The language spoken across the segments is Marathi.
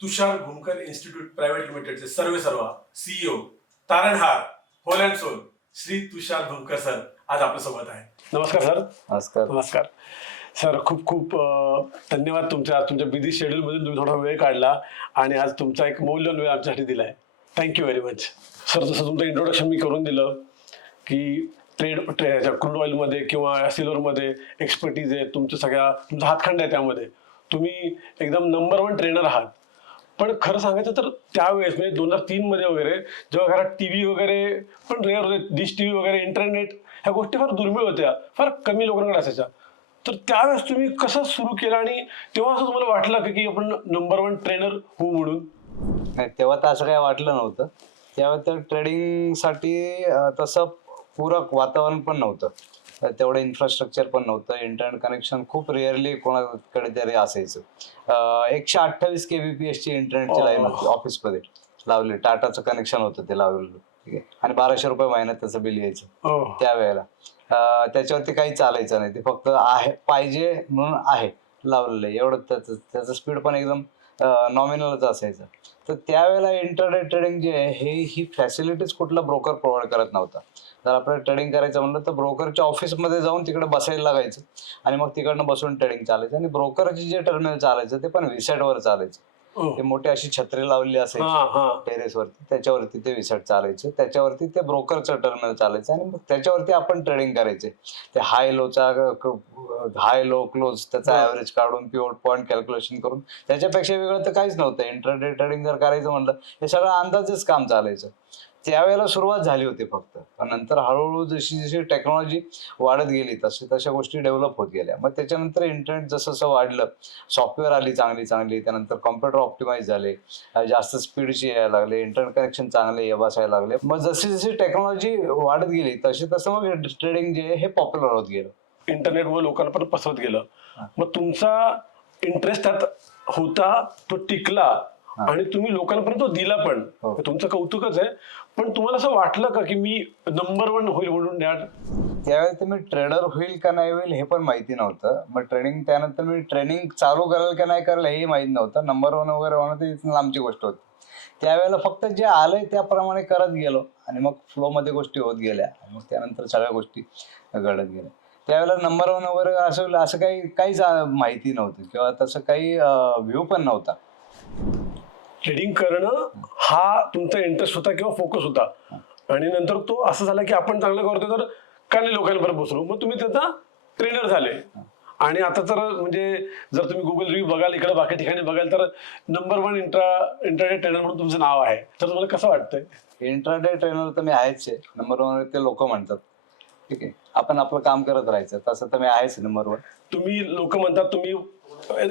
तुषार घुमकर इन्स्टिट्यूट प्रायव्हेट लिमिटेडचे सर्वेसर्वा सीईओ तारणहार whole and soul Shri Tushar Ghumkar sir आज आपल्या सोबत आहे. नमस्कार सर. नमस्कार. नमस्कार सर. खूप खूप धन्यवाद तुमच्या बिझी शेड्यूलमधून तुम्ही थोडा वेळ काढला आणि आज तुमचा एक मौल्यवान वेळ आमच्यासाठी दिलाय. Thank you very much sir. जसं तुमचं इंट्रोडक्शन मी करून दिलं की क्रूड ऑइलमध्ये किंवा सिल्वरमध्ये एक्सपर्टीज आहे, तुमचा हातखंड आहे, त्यामध्ये तुम्ही एकदम नंबर 1 ट्रेनर आहात. पण खरं सांगायचं तर त्यावेळेस म्हणजे 2003 मध्ये वगैरे जेव्हा घरात टीव्ही वगैरे पण रेअर होते, डिश टीव्ही वगैरे, इंटरनेट ह्या गोष्टी फार दुर्मिळ होत्या, फार कमी लोकांकडे असायच्या. तर त्यावेळेस तुम्ही कसं सुरू केलं आणि तेव्हा असं तुम्हाला वाटलं की आपण नंबर 1 ट्रेनर होऊ म्हणून? नाही, तेव्हा तर असं काही वाटलं नव्हतं. तेव्हा तर ट्रेडिंगसाठी तसं पूरक वातावरण पण नव्हतं, तेवढं इन्फ्रास्ट्रक्चर पण नव्हतं, इंटरनेट कनेक्शन खूप रेअरली कोणाकडे तरी असायचं. 128 kbps ची इंटरनेटची लाईन होती ऑफिसमध्ये लावली, टाटाचं कनेक्शन होतं ते लावलेलं, ठीक आहे, आणि 1200 रुपये महिन्यात त्याचं बिल यायचं त्यावेळेला. त्याच्यावरती काही चालायचं नाही, ते फक्त आहे पाहिजे म्हणून आहे लावलेलं आहे एवढं. त्याचं स्पीड पण एकदम नॉमिनलच असायचं. तर त्यावेळेला इंटरनेट ट्रेडिंग जे आहे ही फॅसिलिटीज कुठला ब्रोकर प्रोव्हाइड करत नव्हता. जर आपल्याला ट्रेडिंग करायचं म्हणलं तर ब्रोकरच्या ऑफिसमध्ये जाऊन तिकडे बसायला लागायचं आणि मग तिकडनं बसून ट्रेडिंग चालायचं. आणि ब्रोकरचे जे टर्मिनल चालायचं ते पण विसॅटवर चालायचं. ते मोठी अशी छत्री लावलेली असायची टेरेसवरती, त्याच्यावरती ते विसॅट चालायचं, त्याच्यावरती ते ब्रोकरचं टर्मिनल चालायचं आणि मग त्याच्यावरती आपण ट्रेडिंग करायचे. ते हाय लो क्लोज त्याचा ऍव्हरेज काढून पिवट पॉईंट कॅल्क्युलेशन करून, त्याच्यापेक्षा वेगळं तर काहीच नव्हतं. इंटरनेट ट्रेडिंग जर करायचं म्हणलं हे सगळं अंदाजच काम चालायचं. त्यावेळेला सुरुवात झाली होती फक्त, पण नंतर हळूहळू जशी टेक्नॉलॉजी वाढत गेली तशा गोष्टी डेव्हलप होत गेल्या. मग त्याच्यानंतर इंटरनेट जसं वाढलं, सॉफ्टवेअर आली चांगली, त्यानंतर कॉम्प्युटर ऑप्टिमाइज झाले, जास्त स्पीडची यायला लागले, इंटरनेट कनेक्शन चांगले बसायला लागले. मग जशी टेक्नॉलॉजी वाढत गेली तसं मग ट्रेडिंग जे हे पॉप्युलर होत गेलं, इंटरनेटवर लोकांना पण पसरत गेलं. मग तुमचा इंटरेस्ट त्यात होता, तो टिकला आणि तुम्ही लोकांपर्यंत तो दिला पण. तुमचं कौतुकच आहे. पण तुम्हाला असं वाटलं का की मी नंबर 1 होईल म्हणून? त्यावेळी तर मी ट्रेडर होईल का नाही होईल हे पण माहिती नव्हतं. मग त्यानंतर मी ट्रेनिंग चालू करेल का नाही करेल हेही माहिती नव्हतं. नंबर 1 वगैरे होणं ते इथून लांबची गोष्ट होती. त्यावेळेला फक्त जे आलंय त्याप्रमाणे करत गेलो आणि मग फ्लो मध्ये गोष्टी होत गेल्या. मग त्यानंतर सगळ्या गोष्टी घडत गेल्या. त्यावेळेला नंबर 1 वगैरे असं काहीच माहिती नव्हतं किंवा तसं काही व्ह्यू पण नव्हता. ट्रेडिंग करणं हा तुमचा इंटरेस्ट होता किंवा फोकस होता आणि नंतर तो असं झाला की आपण चांगलं करतो तर का नाही लोकांबरोबर बसलो, मग तुम्ही त्याचा ट्रेनर झाले. आणि आता तर म्हणजे जर तुम्ही गुगल रिव्ह्यू बघाल, इकडे बाकी ठिकाणी बघाल तर नंबर 1 इंटरनेट ट्रेनर म्हणून तुमचं नाव आहे. तर तुम्हाला कसं वाटतंय? इंटरनेट ट्रेनर तर मी आहेच आहे. नंबर 1 ते लोक म्हणतात, ठीक आहे, आपण आपलं काम करत राहायचं. तसं तर मी आहेच नंबर 1. तुम्ही लोक म्हणतात तुम्ही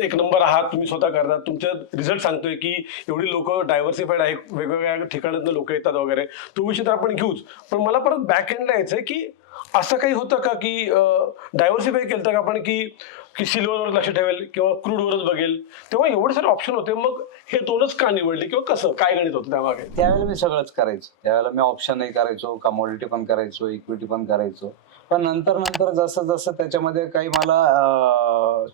एक नंबर आहात, तुम्ही स्वतः करतात, तुमचे रिझल्ट सांगतोय की एवढी लोक डायव्हर्सिफाईड आहे, वेगवेगळ्या ठिकाणातून लोक येतात वगैरे. तो विषय तर आपण घेऊच, पण मला परत बॅक एंडला यायचंय की असं काही होतं का की डायव्हर्सिफाय केलं का आपण की सिल्वरवर लक्ष ठेवेल किंवा क्रूडवरच बघेल? तेव्हा एवढे सारे ऑप्शन होते, मग हे 2च का निवडले किंवा कसं काय गणित होतं त्यामागे? त्यावेळेला मी सगळंच करायचो. त्यावेळेला मी ऑप्शनही करायचो, कमोडिटी पण करायचो, इक्विटी पण करायचो. पण नंतर जसं त्याच्यामध्ये काही मला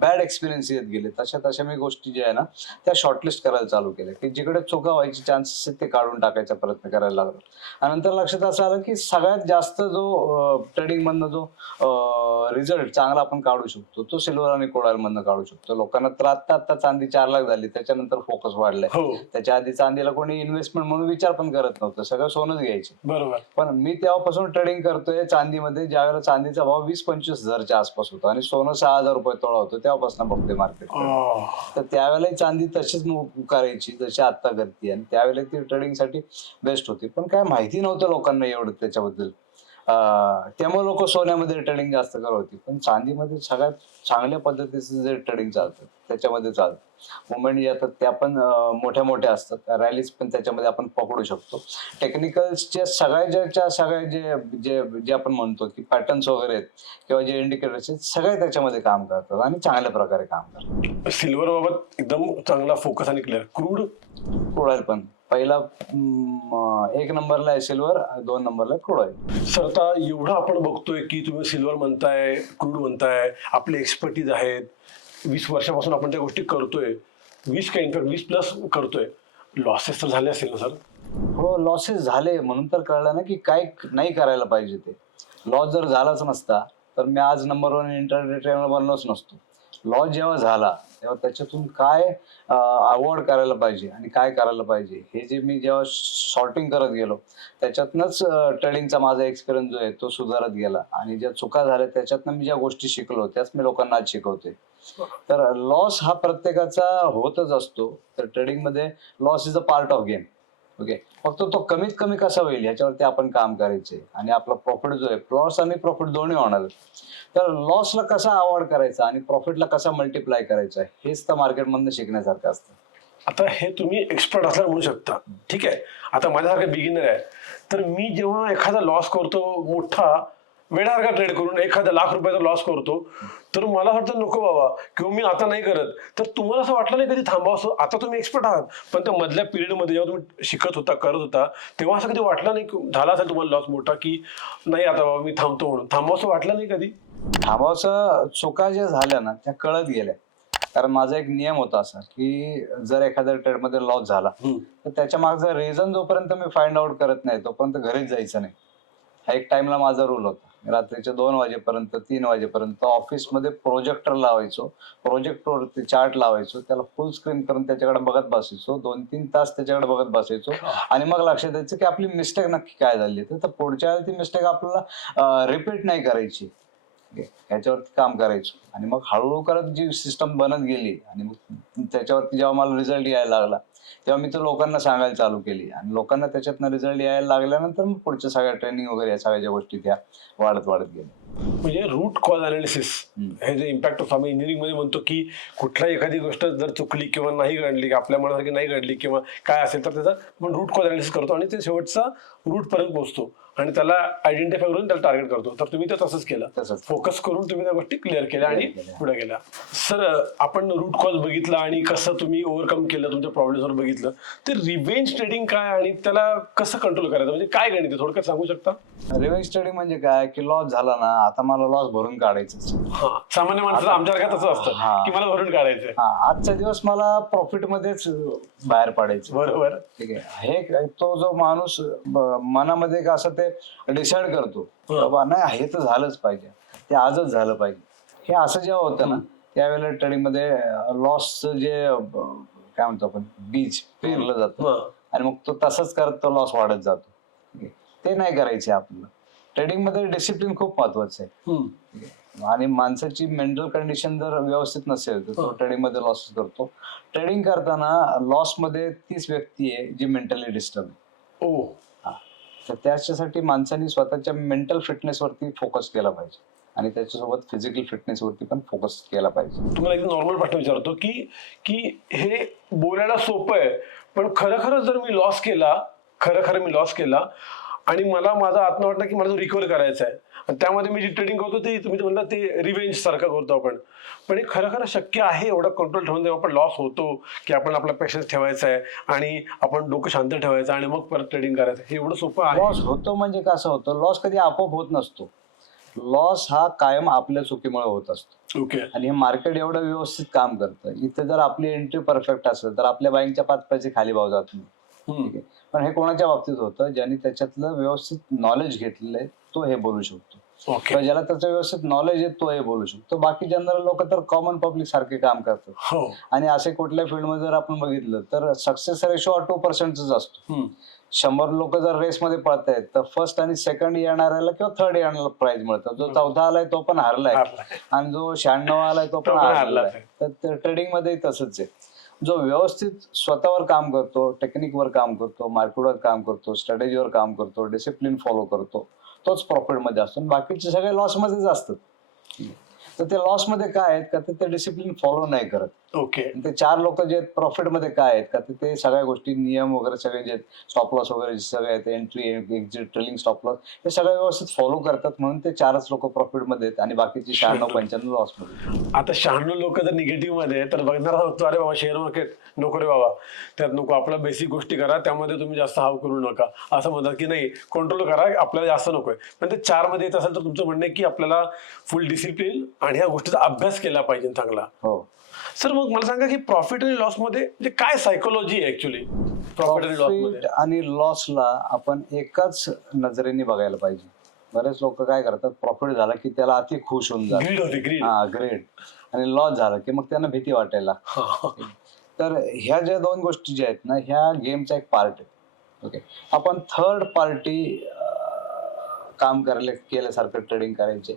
बॅड एक्सपिरियन्स येत गेले तशा मी गोष्टी ज्या आहे ना त्या शॉर्टलिस्ट करायला चालू केल्या, की जिकडे चुका व्हायची चान्सेस आहेत ते काढून टाकायचा प्रयत्न करायला लागलो. आणि नंतर लक्षात असं आलं की सगळ्यात जास्त जो ट्रेडिंग मधनं जो रिझल्ट चांगला आपण काढू शकतो तो सिल्वर आणि क्रूड ऑइल मधनं काढू शकतो. लोकांना तर आता चांदी 4 लाख झाली, त्याच्यानंतर फोकस वाढलाय. त्याच्या आधी चांदीला कोणी इन्व्हेस्टमेंट म्हणून विचार पण करत नव्हतं, सगळं सोनच घ्यायचे. बरोबर. पण मी तेव्हापासून ट्रेडिंग करतोय चांदीमध्ये, ज्यावेळेला चांदीचा भाव 20-25 हजारच्या आसपास होता आणि सोनं 6,000 रुपये तोळा होतो, तेव्हापासून बघतोय मार्केट. तर त्यावेळेला चांदी तशीच करायची जशी आता करते आणि त्यावेळेला ती ट्रेडिंगसाठी बेस्ट होती. पण काय माहिती नव्हतं लोकांना एवढं त्याच्याबद्दल. त्यामुळे लोक सोन्यामध्ये ट्रेडिंग जास्त करत होती. पण चांदीमध्ये सगळ्यात चांगल्या पद्धतीचं जे ट्रेडिंग चालतं त्याच्यामध्ये चालतं. मुवमेंट जे येतात त्या पण मोठ्या असतात, रॅलीज पण त्याच्यामध्ये आपण पकडू शकतो. टेक्निकलच्या सगळ्या जे आपण म्हणतो की पॅटर्न्स वगैरे आहेत किंवा जे इंडिकेटर्स आहेत सगळे त्याच्यामध्ये काम करतात आणि चांगल्या प्रकारे काम करतात. सिल्वर बाबत एकदम चांगला फोकस आणि क्लिअर. क्रूड ऑइल पण पहिला 1 नंबरला आहे सिल्वर, 2 नंबरला क्रूड ऑइल. सर, आता एवढं आपण बघतोय की तुम्ही सिल्वर म्हणताय, क्रूड म्हणताय, आपले एक्सपर्टीज आहेत, 20 वर्षापासून आपण त्या गोष्टी करतोय. 20 काय इनफॅक्ट 20+ करतोय, लॉसेस तर झाले असतील ना सर? हो, लॉसेस झाले म्हणून तर कळलं ना की काय नाही करायला पाहिजे ते. लॉस जर झालाच नसता तर मी आज नंबर 1 इंटरनेट ट्रेनर बनलोच नसतो. लॉस जेव्हा झाला तेव्हा त्याच्यातून काय अवॉइड करायला पाहिजे आणि काय करायला पाहिजे हे जे मी जेव्हा शॉर्टिंग करत गेलो त्याच्यातनंच ट्रेडिंगचा माझा एक्सपिरियन्स जो आहे तो सुधारत गेला आणि ज्या चुका झाल्या त्याच्यातनं मी ज्या गोष्टी शिकलो त्याच मी लोकांना आज शिकवते. तर लॉस हा प्रत्येकाचा होतच असतो. तर ट्रेडिंगमध्ये loss is a part of game. Okay, फक्त तो कमीत कमी कसा होईल ह्याच्यावरती आपण काम करायचे आणि आपला प्रॉफिट जो आहे, लॉस आणि प्रॉफिट दोन्ही होणार. तर लॉसला कसा अवॉइड करायचा आणि प्रॉफिटला कसा मल्टिप्लाय करायचा हेच तर मार्केटमधनं शिकण्यासारखं असतं. आता हे तुम्ही एक्सपर्ट असल्यावर म्हणू शकता, ठीक आहे. आता माझ्यासारखा बिगिनर आहे, तर मी जेव्हा एखादा लॉस करतो मोठा, वेळासारखा ट्रेड करून एखादा ₹1,00,000 लॉस करतो, तर मला वाटतं नको बाबा, किंवा मी आता नाही करत. तर तुम्हाला असं वाटलं नाही कधी थांबावं? आता तुम्ही एक्सपर्ट आहात, पण त्या मधल्या पिरियडमध्ये जेव्हा तुम्ही शिकत होता, करत होता, तेव्हा असं कधी वाटलं नाही झाला असेल तुम्हाला लॉस मोठा, की नाही आता बाबा मी थांबतो म्हणून? थांबावं वाटलं नाही कधी? थांबावसं चुका ज्या झाल्या ना त्या कळत गेल्या. कारण माझा एक नियम होता असा की जर एखाद्या ट्रेडमध्ये लॉस झाला तर त्याच्या मागचा रिझन जोपर्यंत मी फाइंड आउट करत नाही तोपर्यंत घरीच जायचं नाही. हा एक टाइमला माझा रूल होता. रात्रीच्या 2 वाजेपर्यंत 3 वाजेपर्यंत ऑफिसमध्ये प्रोजेक्टर लावायचो, प्रोजेक्टरवरती चार्ट लावायचो, त्याला फुल स्क्रीन करून त्याच्याकडे बघत बसायचो, 2-3 तास त्याच्याकडे बघत बसायचो आणि मग लक्षात द्यायचं की आपली मिस्टेक नक्की काय झाली. तर पुढच्या वेळेला ती मिस्टेक आपल्याला रिपीट नाही करायची. ह्याच्यावरती काम करायचो आणि मग हळूहळू करत जी सिस्टम बनत गेली आणि मग त्याच्यावरती जेव्हा मला रिझल्ट यायला लागला तेव्हा मी तो लोकांना सांगायला चालू केली आणि लोकांना त्याच्यातनं रिझल्ट यायला लागल्यानंतर मग पुढच्या सगळ्या ट्रेनिंग वगैरे या सगळ्या ज्या गोष्टी त्या वाढत वाढत गेल्या. म्हणजे रूट कॉज अनालिसिस हे जे इम्पॅक्ट ऑफ आम्ही इंजिनिअरिंग मध्ये म्हणतो की कुठल्याही एखादी गोष्ट जर चुकली किंवा नाही घडली, आपल्या मनासारखी नाही घडली किंवा काय असेल तर त्याचा आपण रूट कॉज अनालिसिस करतो आणि ते शेवटचा रूट पर्यंत पोहोचतो आणि त्याला आयडेंटिफाय करून त्याला टार्गेट करतो. तर तुम्ही ते तसंच केलं, तसंच. फोकस करून तुम्ही त्या गोष्टी क्लिअर केल्या आणि पुढे गेल्या. सर, आपण रूट कॉज बघितला आणि कसं तुम्ही ओव्हरकम केलं तुमच्या प्रॉब्लेम्सवर बघितलं, ते रिव्हेंज ट्रेडिंग काय आणि त्याला कसं कंट्रोल करायचं, म्हणजे काय गणित आहे थोडक्यात सांगू शकता? रिव्हेंज ट्रेडिंग म्हणजे काय की लॉस झाला ना आता मला लॉस भरून काढायचं. हा, सामान्य माणसाचं आमच्यासारखं तसं असतं की मला भरून काढायचंय. आजचा दिवस मला प्रॉफिट मध्येच बाहेर पडायचं. बरोबर, ठीक आहे. हे तो जो माणूस मनामध्ये एक असं ते डिसाइड करतो बाबा नाही हे तर झालंच पाहिजे, ते आजच झालं पाहिजे, हे असं जेव्हा होतं ना त्यावेळेला ट्रेडिंग मध्ये लॉसचं जे काय म्हणतो आपण बीज पेरलं जातं आणि मग तो तसंच करत तो लॉस वाढत जातो. ते नाही करायचे आपल्याला. ट्रेडिंग मध्ये डिसिप्लिन खूप महत्वाचं आहे आणि माणसाची मेंटल कंडिशन जर व्यवस्थित नसेल तर तो ट्रेडिंग मध्ये लॉसेस करतो. ट्रेडिंग करताना लॉस मध्ये तीच व्यक्ती आहे जी मेंटली डिस्टर्ब आहे. तर त्याच्यासाठी माणसाने स्वतःच्या मेंटल फिटनेस वरती फोकस केला पाहिजे आणि त्याच्यासोबत फिजिकल फिटनेस वरती पण फोकस केला पाहिजे. तुम्हाला एक नॉर्मल प्रश्न विचारतो की हे बोलायला सोपं आहे, पण खरं जर मी लॉस केला, खरं मी लॉस केला आणि मला माझा आत्मा वाटलं की मला तो रिकव्हर करायचा आहे आणि त्यामध्ये मी जी ट्रेडिंग करतो ते तुम्ही म्हणला ते रिव्हेंज सारखं करतो आपण, पण हे खरं शक्य आहे एवढं कंट्रोल ठेवून जेव्हा आपण लॉस होतो की आपण आपला पेशन्स ठेवायचा आहे आणि आपण डोकं शांत ठेवायचं आणि मग परत ट्रेडिंग करायचं, हे एवढं सोपं आहे? लॉस होतो म्हणजे कसं होतं, लॉस कधी आपोआप होत नसतो. लॉस हा कायम आपल्या चुकीमुळे होत असतो. ओके. आणि हे मार्केट एवढं व्यवस्थित काम करतं, इथे जर आपली एंट्री परफेक्ट असेल तर आपल्या बाईंगच्या 5 पैसे खाली भाव जात नाही. ठीक आहे. पण हे कोणाच्या बाबतीत होतं ज्यांनी त्याच्यातलं व्यवस्थित नॉलेज घेतलेलं आहे तो हे बोलू शकतो. ओके. ज्याला त्याचं व्यवस्थित नॉलेज आहे तो हे बोलू शकतो. बाकी जनरल लोक तर कॉमन पब्लिक सारखे काम करतात. हो. आणि असे कुठल्या फील्डमध्ये जर आपण बघितलं तर सक्सेस रेशो 2% असतो. 100 लोक जर रेसमध्ये पळतायत तर फर्स्ट आणि सेकंड येणाऱ्याला किंवा थर्ड येणाऱ्याला प्राइज मिळतं. जो 4था आलाय तो पण हारलाय आणि जो 96 आलाय तो पण हारलाय. तर ट्रेडिंग मध्ये तसंच आहे. जो व्यवस्थित स्वतःवर काम करतो, टेक्निकवर काम करतो, मार्केटवर काम करतो, स्ट्रॅटेजीवर काम करतो, डिसिप्लिन फॉलो करतो, तोच प्रॉफिट मध्ये असतो. बाकीचे सगळे लॉस मध्येच असतात. तर ते लॉस मध्ये काय आहेत का ते डिसिप्लिन फॉलो नाही करत. ओके. ते 4 लोक जे प्रॉफिट मध्ये काय आहेत का ते सगळ्या गोष्टी नियम वगैरे सगळे जे स्टॉप लॉस वगैरे सगळे आहेत, entry exit trailing stop loss हे सगळं व्यवस्थित फॉलो करतात म्हणून ते 4च लोक प्रॉफिट मध्ये आहेत आणि बाकीचे 96-95 लॉस मध्ये. आता 96 लोक जर निगेटिव्ह मध्ये तर बघणार होतो अरे बाबा शेअर मार्केट नको रे बाबा, त्यात नको, आपल्या बेसिक गोष्टी करा, त्यामध्ये तुम्ही जास्त हाव करू नका असं म्हणतात की नाही कंट्रोल करा, आपल्याला जास्त नकोय. पण ते 4 मध्ये येत असेल तर तुमचं म्हणणं आहे की आपल्याला फुल डिसिप्लिन आणि ह्या गोष्टीचा अभ्यास केला पाहिजे चांगला. हो. सर मग मला सांगा की प्रॉफिट आणि लॉस मध्ये म्हणजे काय सायकोलॉजी आहे ऍक्च्युली प्रॉफिट आणि लॉस प्रॉफिट मध्ये? आणि लॉसला आपण एकाच नजरेने बघायला पाहिजे. बरेच लोक काय करतात, प्रॉफिट झाला की त्याला अति खुश होऊन जातात. ग्रीड होते ग्रीड. हा, ग्रेट. आणि लॉस झाला की मग त्यांना भीती वाटायला. तर ह्या ज्या दोन गोष्टी ज्या आहेत ना, ह्या गेमचा एक पार्ट आहे. ओके, आपण थर्ड पार्टी काम केल्यासारखं ट्रेडिंग करायचे.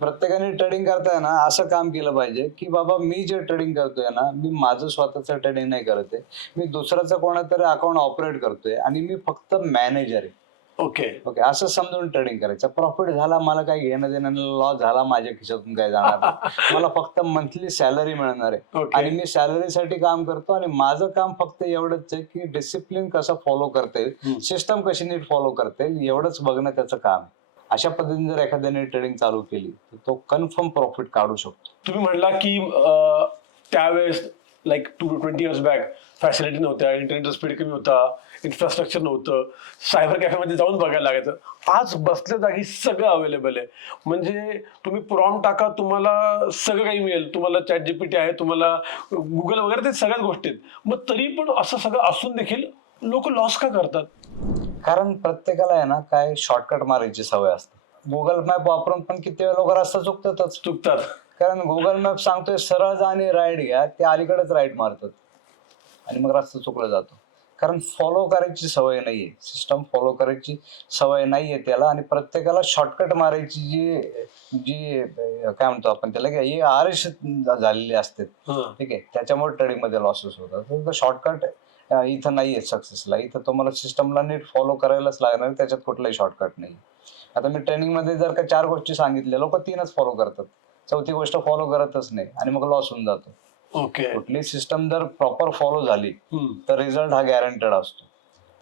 प्रत्येकाने ट्रेडिंग करताना असं काम केलं पाहिजे की बाबा मी जे ट्रेडिंग करतोय ना, मी माझं स्वतःचं ट्रेडिंग नाही करत आहे, मी दुसऱ्याचं कोणातरी अकाउंट ऑपरेट करतोय आणि मी फक्त मॅनेजर आहे. ओके. ओके, असं समजून ट्रेडिंग करायचं. प्रॉफिट झाला मला काही घेणं देणं, लॉस झाला माझ्या खिशातून काय जाणार नाही. मला फक्त मंथली सॅलरी मिळणार आहे Okay. आणि मी सॅलरीसाठी काम करतो आणि माझं काम फक्त एवढंच आहे की डिसिप्लिन कसं फॉलो करता येईल, सिस्टम कशी नीट फॉलो करता येईल, एवढंच बघणं त्याचं काम आहे. अशा पद्धतीने जर एखाद्याने ट्रेडिंग चालू केली तर तो कन्फर्म प्रॉफिट काढू शकतो. तुम्ही म्हणला की त्यावेळेस लाईक 20 इयर्स बॅक फॅसिलिटी नव्हत्या, इंटरनेटचा स्पीड कमी होता, इन्फ्रास्ट्रक्चर नव्हतं, सायबर कॅफेमध्ये जाऊन बघायला लागायचं. आज बसल्या जागी सगळं अवेलेबल आहे. म्हणजे तुम्ही प्रॉम्प्ट टाका, तुम्हाला सगळं काही मिळेल. तुम्हाला ChatGPT आहे, तुम्हाला गुगल वगैरे, ते सगळ्याच गोष्टी आहेत. मग तरी पण असं सगळं असून देखील लोक लॉस का करतात? कारण प्रत्येकाला आहे ना काय शॉर्टकट मारायची सवय असते. गुगल मॅप वापरून पण किती वेळा लोक रस्ता चुकतातच. चुकतात. कारण गुगल मॅप सांगतोय सरळ जा आणि राईट घ्या, ते अलीकडेच राईट मारतात आणि मग रस्ता चुकला जातो. कारण फॉलो करायची सवय नाहीये, सिस्टम फॉलो करायची सवय नाहीये त्याला. आणि प्रत्येकाला शॉर्टकट मारायची जी जी काय म्हणतो आपण त्याला, की आरश झालेली असते. ठीक आहे, त्याच्यामुळे ट्रेडिंग मध्ये लॉसेस होतात. शॉर्टकट इथं नाहीये सक्सेसला. इथं तुम्हाला सिस्टमला नीट फॉलो करायलाच लागणार, त्याच्यात कुठलाही शॉर्टकट नाही. आता मी ट्रेनिंग मध्ये जर का 4 गोष्टी सांगितल्या, लोक 3च फॉलो करतात, चौथी गोष्ट फॉलो करतच नाही आणि मग लॉस होऊन जातो. ओके. कुठली सिस्टम जर प्रॉपर फॉलो झाली तर रिझल्ट हा गॅरंटेड असतो.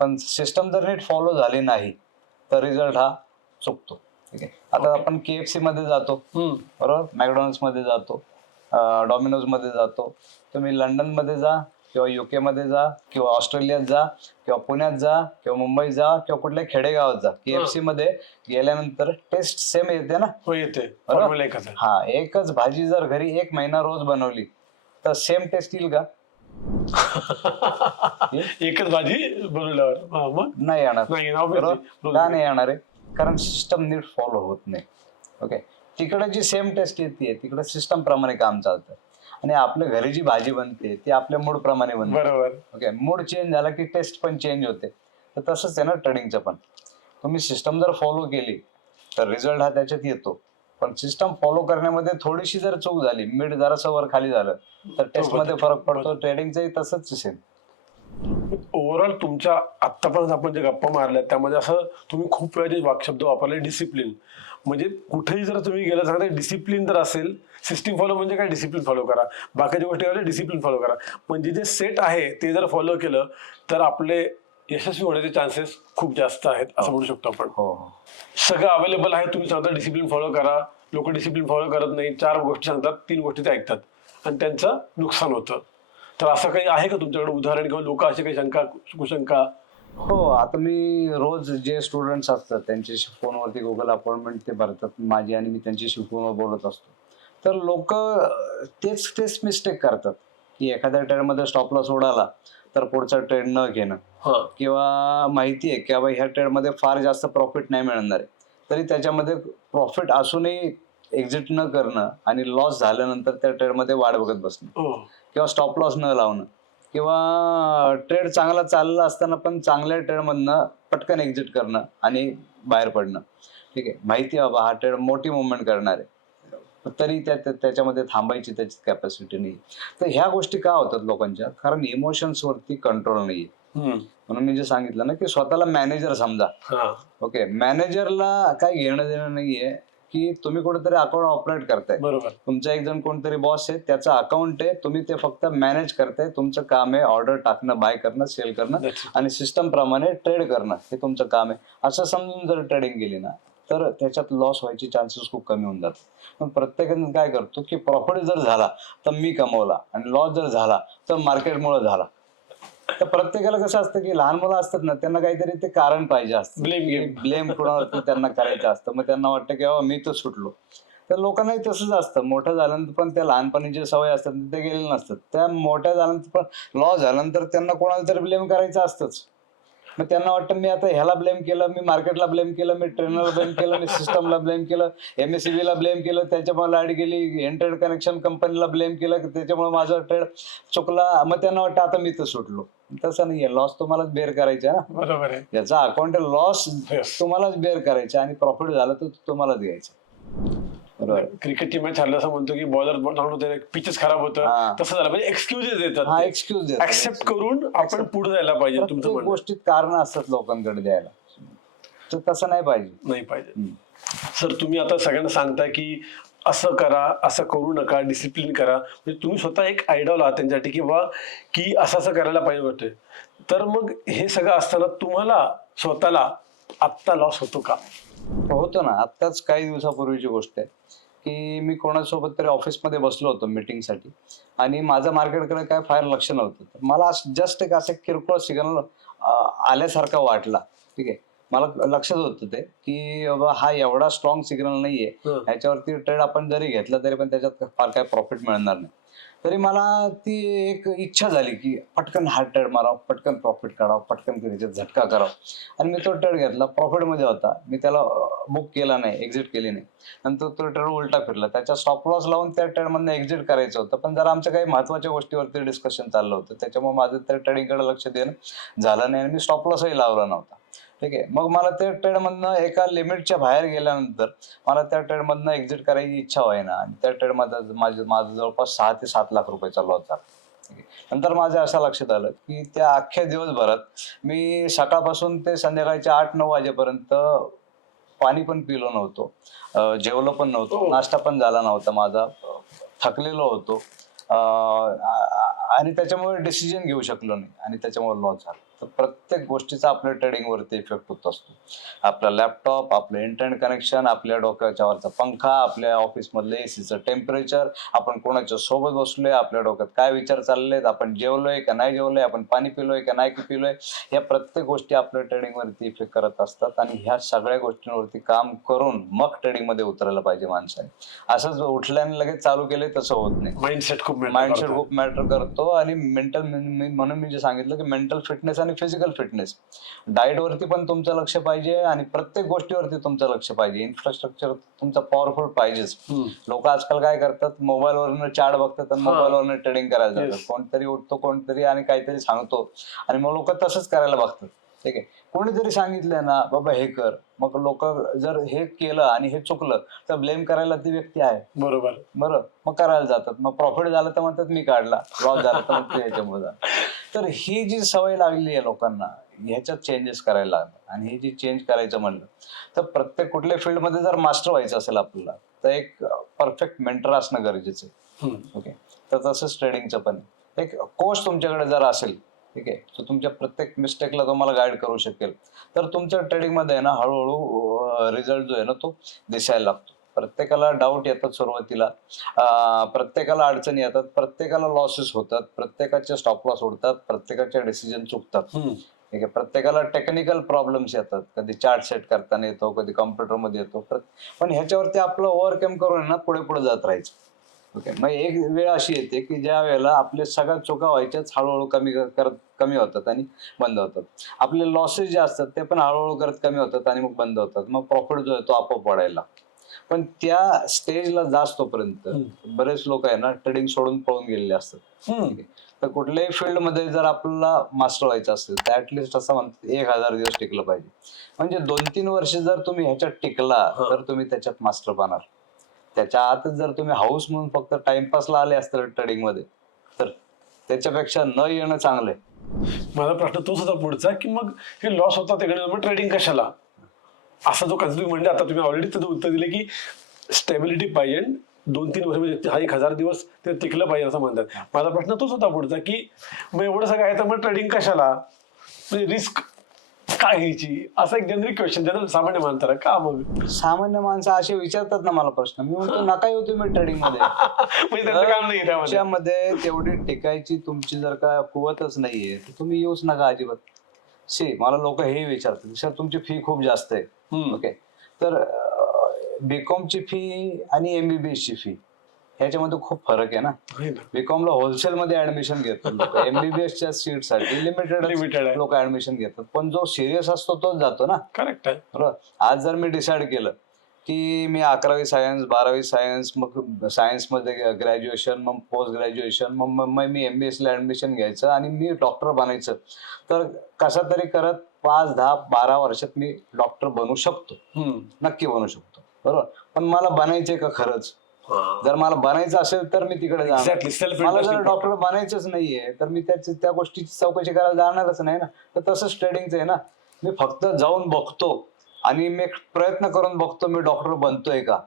पण सिस्टम जर नीट फॉलो झाली नाही तर रिझल्ट हा चुकतो. ठीक आहे, आता आपण KFC मध्ये जातो, बरोबर, मॅकडॉनल्ड्स मध्ये जातो, डॉमिनोज मध्ये जातो. तुम्ही लंडन मध्ये जा किंवा UK मध्ये जा किंवा ऑस्ट्रेलियात जा किंवा पुण्यात जा किंवा मुंबईत जा किंवा कुठल्या खेडेगावात जा, KFC मध्ये गेल्यानंतर टेस्ट सेम येते ना. हो, येते. बरोबर. हा, एकच भाजी जर घरी 1 महिना रोज बनवली तर सेम टेस्ट येईल का? एकच भाजी बनवल्यावर मग नाही येणार. नाही. का नाही येणार आहे? कारण सिस्टम नीट फॉलो होत नाही. ओके, तिकडे जी सेम टेस्ट येते तिकडे सिस्टम प्रमाणे काम चालतं आणि आपल्या घरी जी भाजी बनते ती आपल्या मूड प्रमाणे बनते. बरोबर. ओके, मूड चेंज झाला की टेस्ट पण चेंज होते. तर तसंच आहे ना ट्रेडिंगचं पण. तुम्ही सिस्टम जर फॉलो केली तर रिझल्ट हा त्याच्यात येतो. पण सिस्टम फॉलो करण्यामध्ये थोडीशी जर चूक झाली, मीठ जरासं वर खाली झालं तर टेस्ट मध्ये फरक पडतो. ट्रेडिंगचंही तसंच सेम. ओव्हरऑल तुमच्या आतापर्यंत आपण जे गप्पा मारल्या त्यामध्ये असं तुम्ही खूप वेळा जे वाकशब्द वापरले, डिसिप्लिन. म्हणजे कुठेही जर तुम्ही गेला सांगता डिसिप्लिन तर असेल. सिस्टीम फॉलो म्हणजे काय, डिसिप्लिन फॉलो करा. बाकीच्या गोष्टी करायला डिसिप्लिन फॉलो करा. म्हणजे जे सेट आहे ते जर फॉलो केलं तर आपले यशस्वी होण्याचे चान्सेस खूप जास्त आहेत असं म्हणू शकतो आपण. हो, सगळं अवेलेबल आहे. तुम्ही सांगता डिसिप्लिन फॉलो करा. लोक डिसिप्लिन फॉलो करत नाही. 4 गोष्टी सांगतात, 3 गोष्टी ते ऐकतात आणि त्यांचं नुकसान होतं. तर असं काही आहे का तुमच्याकडे उदाहरण किंवा लोक असे काही शंका कुशंका? हो. आता मी रोज जे स्टुडंट्स असतात त्यांच्याशी फोनवरती गुगल अपॉइंटमेंट ते भरतात माझी आणि मी त्यांच्याशी फोनवर बोलत असतो. तर लोक तेच मिस्टेक करतात की एखाद्या ट्रेडमध्ये स्टॉप लॉस उडाला तर पुढचा ट्रेड न घेणं, किंवा माहिती आहे की बाबा ह्या ट्रेडमध्ये फार जास्त प्रॉफिट नाही मिळणार आहे तरी त्याच्यामध्ये प्रॉफिट असूनही एक्झिट न करणं आणि लॉस झाल्यानंतर त्या ट्रेडमध्ये वाढ बघत बसणं किंवा स्टॉप लॉस न लावणं किंवा ट्रेड चांगला चालला असताना पण चांगल्या ट्रेडमधनं पटकन एक्झिट करणं आणि बाहेर पडणं. ठीक आहे, माहिती आहे बाबा हा ट्रेड मोठी मुवमेंट करणार आहे तरी त्याच्यामध्ये थांबायची त्याची कॅपॅसिटी नाही. तर ह्या गोष्टी का होतात लोकांच्या? कारण इमोशन्स वरती कंट्रोल नाहीये. म्हणून मी जे सांगितलं ना की स्वतःला मॅनेजर समजा. ओके, मॅनेजरला काही घेणं देणं नाहीये की तुम्ही कुठेतरी अकाउंट ऑपरेट करताय. बरोबर. तुमचा एक जण कोणतरी बॉस आहे, त्याचं अकाउंट आहे, तुम्ही ते फक्त मॅनेज करताय. तुमचं काम आहे ऑर्डर टाकणं, बाय करणं, सेल करणं आणि सिस्टम प्रमाणे ट्रेड करणं, हे तुमचं काम आहे. असं समजून जर ट्रेडिंग केली ना तर त्याच्यात लॉस व्हायचे चान्सेस खूप कमी होऊन जातात. पण प्रत्येकाने काय करतो की प्रॉफिट जर झाला तर मी कमवला आणि लॉस जर झाला तर मार्केटमुळे झाला. तर प्रत्येकाला कसं असतं की लहान मुलं असतात ना त्यांना काहीतरी ते कारण पाहिजे असतं, ब्लेम कोणावरती त्यांना करायचं असतं. मग त्यांना वाटतं की बाबा मी तर सुटलो. तर लोकांनाही तसंच असतं, मोठं झाल्यानंतर पण त्या लहानपणीची सवय असतात ते गेलेले नसतात, त्या मोठ्या झाल्यानंतर पण लॉस झाल्यानंतर त्यांना कोणाला तरी ब्लेम करायचं असतंच. मग त्यांना वाटतं मी आता ह्याला ब्लेम केलं, मी मार्केटला ब्लेम केलं, मी ट्रेनरला ब्लेम केलं, मी सिस्टमला ब्लेम केलं, MSCB ला ब्लेम केलं, त्याच्यामुळे लाईट गेली, इंटरनेट कनेक्शन कंपनीला ब्लेम केलं, त्याच्यामुळे माझा ट्रेड चुकला. मग त्यांना वाटतं आता मी तर सुटलो. तसं नाहीये, लॉस तुम्हालाच बेअर करायचा ना. बरोबर आहे. ज्याचा अकाउंट लॉस Yes. तुम्हालाच बेअर करायचा आणि प्रॉफिट झालं तर तुम्हालाच घ्यायचं. बरोबर. क्रिकेटची मॅच हरलं असं म्हणतो की बॉलर चांगलं होते, पिचेस खराब हा. होतं, तसं झालं म्हणजे एक्सक्युजेस हा, देतात, एक्सक्यूज देतात. ऍक्सेप्ट करून आपण पुढे जायला पाहिजे. तुमचं प्रत्येक म्हणणं गोष्टीत कारण असतात लोकांकडे द्यायला, तर तसं नाही पाहिजे. नाही पाहिजे. सर तुम्ही आता सगळ्यांना सांगताय की असं करा, असं करू नका, डिसिप्लिन करा, म्हणजे तुम्ही स्वतः एक आयडॉल आहात त्यांच्यासाठी की बा की असं असं करायला पाहिजे वाटतंय. तर मग हे सगळं असताना तुम्हाला स्वतःला आत्ता लॉस होतो का? होतं ना. आत्ताच काही दिवसापूर्वीची गोष्ट आहे की मी कोणासोबत तरी ऑफिसमध्ये बसलो होतो मीटिंगसाठी आणि माझं मार्केटकडे काय फार लक्ष नव्हतं. तर मला जस्ट एक असं किरकोळ सिग्नल आल्यासारखा वाटला. ठीक आहे, मला लक्षात होतं ते की बाबा हा एवढा स्ट्रॉंग सिग्नल नाहीये, ह्याच्यावरती ट्रेड आपण जरी घेतला तरी पण त्याच्यात फार काय प्रॉफिट मिळणार नाही. तरी मला ती एक इच्छा झाली की पटकन हा ट्रेड मारावा, पटकन प्रॉफिट काढावा, पटकन त्याच्यात झटका करावा. आणि मी तो ट्रेड घेतला, प्रॉफिटमध्ये होता. मी त्याला बुक केला नाही, एक्झिट केली नाही. नंतर तो ट्रेड उलटा फिरला, त्याच्या स्टॉप लॉस लावून त्या ट्रेडमधनं एक्झिट करायचं होतं, पण जरा आमच्या काही महत्वाच्या गोष्टीवरती डिस्कशन चाललं होतं, त्याच्यामुळे माझं त्या ट्रेडिंगकडे लक्ष देणं झालं नाही आणि मी स्टॉप लॉसही लावला नव्हता. ठीक आहे, मग मला त्या ट्रेडमधनं एका लिमिटच्या बाहेर गेल्यानंतर मला त्या ट्रेडमधनं एक्झिट करायची इच्छा व्हायना आणि त्या ट्रेडमध्ये माझं जवळपास 6 ते 7 लाख रुपयाचा लॉस झाला. ठीक आहे. नंतर माझ्या असं लक्षात आलं की त्या अख्ख्या दिवसभरात मी सकाळपासून ते संध्याकाळच्या 8-9 वाजेपर्यंत पाणी पण पिलो नव्हतो, जेवलो पण नव्हतो, नाश्ता पण झाला नव्हता माझा, थकलेलो होतो आणि त्याच्यामुळे डिसिजन घेऊ शकलो नाही आणि त्याच्यामुळे लॉस झाला. तर प्रत्येक गोष्टीचा आपल्या ट्रेडिंगवरती इफेक्ट होत असतो. आपला लॅपटॉप, आपलं इंटरनेट कनेक्शन, आपल्या डोक्याच्या वरचा पंखा, आपल्या ऑफिसमधलं एसीचं टेम्परेचर, आपण कोणाच्या सोबत बसलोय, आपल्या डोक्यात काय विचार चाललेत, आपण जेवलोय का नाही जेवलोय, आपण पाणी पिलोय का नाही पिलोय, या प्रत्येक गोष्टी आपल्या ट्रेडिंगवरती इफेक्ट करत असतात. आणि ह्या सगळ्या गोष्टींवरती काम करून मग ट्रेडिंगमध्ये उतरायला पाहिजे माणसाने. असंच उठल्याने लगेच चालू केले तसं होत नाही. माइंडसेट खूप माइंडसेट खूप मॅटर करतो आणि मेंटल, म्हणून मी जे सांगितलं की मेंटल फिटनेस आणि फिजिकल फिटनेस, डाएट वरती पण तुमचं लक्ष पाहिजे आणि प्रत्येक गोष्टीवरती तुमचं लक्ष पाहिजे. इन्फ्रास्ट्रक्चर तुमचं पॉवरफुल पाहिजेच. लोक आजकाल काय करतात, मोबाईलवरनं चार्ट बघतात आणि मोबाईलवरनं ट्रेडिंग करायला जातात. कोणतरी उठतो कोणतरी आणि काहीतरी सांगतो आणि मग लोक तसंच करायला बघतात. ठीक आहे, कोणीतरी सांगितलंय ना बाबा हे कर, मग लोक जर हे केलं आणि हे चुकलं तर ब्लेम करायला ती व्यक्ती आहे. बरोबर. मग करायला जातात. मग प्रॉफिट झालं तर म्हणतात मी काढला, लॉस झाला तर मग ह्याच्यामुळे झालं. तर ही जी सवय लागली आहे लोकांना, ह्याच्यात चेंजेस करायला लागतात. आणि हे जे चेंज करायचं म्हणलं तर प्रत्येक कुठल्या फील्डमध्ये जर मास्टर व्हायचं असेल आपल्याला तर एक परफेक्ट मेंटर असणं गरजेचं आहे. ओके, तर तसंच ट्रेडिंगचं पण एक कोच तुमच्याकडे जर असेल, ठीक आहे, तो तुमच्या प्रत्येक मिस्टेकला तुम्हाला गाईड करू शकेल, तर तुमच्या ट्रेडिंगमध्ये आहे ना हळूहळू रिझल्ट जो आहे ना तो दिसायला लागतो. प्रत्येकाला डाऊट येतात सुरुवातीला, प्रत्येकाला अडचणी येतात, प्रत्येकाला लॉसेस होतात, प्रत्येकाचे स्टॉप लॉस उडतात, प्रत्येकाचे डिसिजन चुकतात. ठीक आहे, प्रत्येकाला टेक्निकल प्रॉब्लेम्स येतात, कधी चार्ट सेट करताना येतो, कधी कॉम्प्युटरमध्ये येतो, पण ह्याच्यावरती आपलं ओव्हरकम करून ना पुढे पुढे जात राहायचं. ओके, मग एक वेळ अशी येते की ज्या वेळेला आपल्या सगळ्या चुका व्हायच्याच हळूहळू कमी होतात आणि बंद होतात. आपले लॉसेस जे असतात ते पण हळूहळू करत कमी होतात आणि मग बंद होतात. मग प्रॉफिट जो आहे तो आपोआप वाढायला लागतो. पण त्या स्टेजला जास्तोपर्यंत बरेच लोक आहे ना ट्रेडिंग सोडून पळून गेलेले असतात. ठीक आहे, तर कुठल्याही फील्डमध्ये जर आपल्याला मास्टर व्हायचं असेल तर ऍटलिस्ट असं म्हणतात 1000 दिवस टिकलं पाहिजे. म्हणजे 2-3 वर्ष जर तुम्ही ह्याच्यात टिकला तर तुम्ही त्याच्यात मास्टर बनणार. त्याच्या आतच जर तुम्ही हाऊस म्हणून फक्त टाइमपासला आले असतील ट्रेडिंग मध्ये तर त्याच्यापेक्षा न येणं चांगलंय. माझा प्रश्न तोच होता पुढचा की मग हे लॉस होता तिकडे मग ट्रेडिंग कशाला, असा जो कन्फ्युज म्हणजे आता तुम्ही ऑलरेडी त्याचं उत्तर दिले की स्टेबिलिटी पाहिजे, 2-3 वर्ष म्हणजे हा 1000 दिवस ते टिकलं पाहिजे असं म्हणतात. माझा प्रश्न तोच होता पुढचा की मग एवढं सगळं आहे तर मग ट्रेडिंग कशाला, म्हणजे रिस्क काय घ्यायची, असा एक जनरिक क्वेश्चन जनरल सामान्य माणसाला का. मग सामान्य माणसं असे विचारतात ना मला प्रश्न, मी म्हणतो नका येऊ तुम्ही ट्रेडिंग मध्ये. म्हणजे त्यांचं काम नाही त्यामध्ये. त्याच्यामध्ये तेवढी टिकायची तुमची जर का कुवतच नाहीये तर तुम्ही येऊच नका अजिबात. मला लोक हे विचारतात सर तुमची फी खूप जास्त आहे. ओके, तर बीकॉम ची फी आणि एमबीबीएस ची फी ह्याच्यामध्ये खूप फरक आहे ना. आहे ना. बीकॉम ला होलसेल मध्ये ऍडमिशन घेतात, एमबीबीएस च्या सीट साठी Limited लिमिटेड आहे. लोक ऍडमिशन घेतात, पण जो सिरियस असतो तोच जातो ना. करेक्ट आहे. बरोबर. आज जर मी डिसाईड केलं की मी 11वी सायन्स 12वी सायन्स मग सायन्समध्ये ग्रॅज्युएशन मग पोस्ट ग्रॅज्युएशन मग मी एमबीएस ला ऍडमिशन घ्यायचं आणि मी डॉक्टर बनायचं, तर कसा तरी करत 5, 10, 12 वर्षात मी डॉक्टर बनू शकतो, नक्की बनू शकतो. बरोबर. पण मला बनायचंय का खरंच? जर मला बनायचं असेल तर मी तिकडे Exactly. जाणार. Self मला interest जर डॉक्टर बनायचंच नाहीये तर मी त्या गोष्टीची चौकशी करायला जाणारच नाही ना. तर तसंच ट्रेडिंगचं आहे ना. मी फक्त जाऊन बघतो आणि मी प्रयत्न करून बघतो मी डॉक्टर बनतोय का.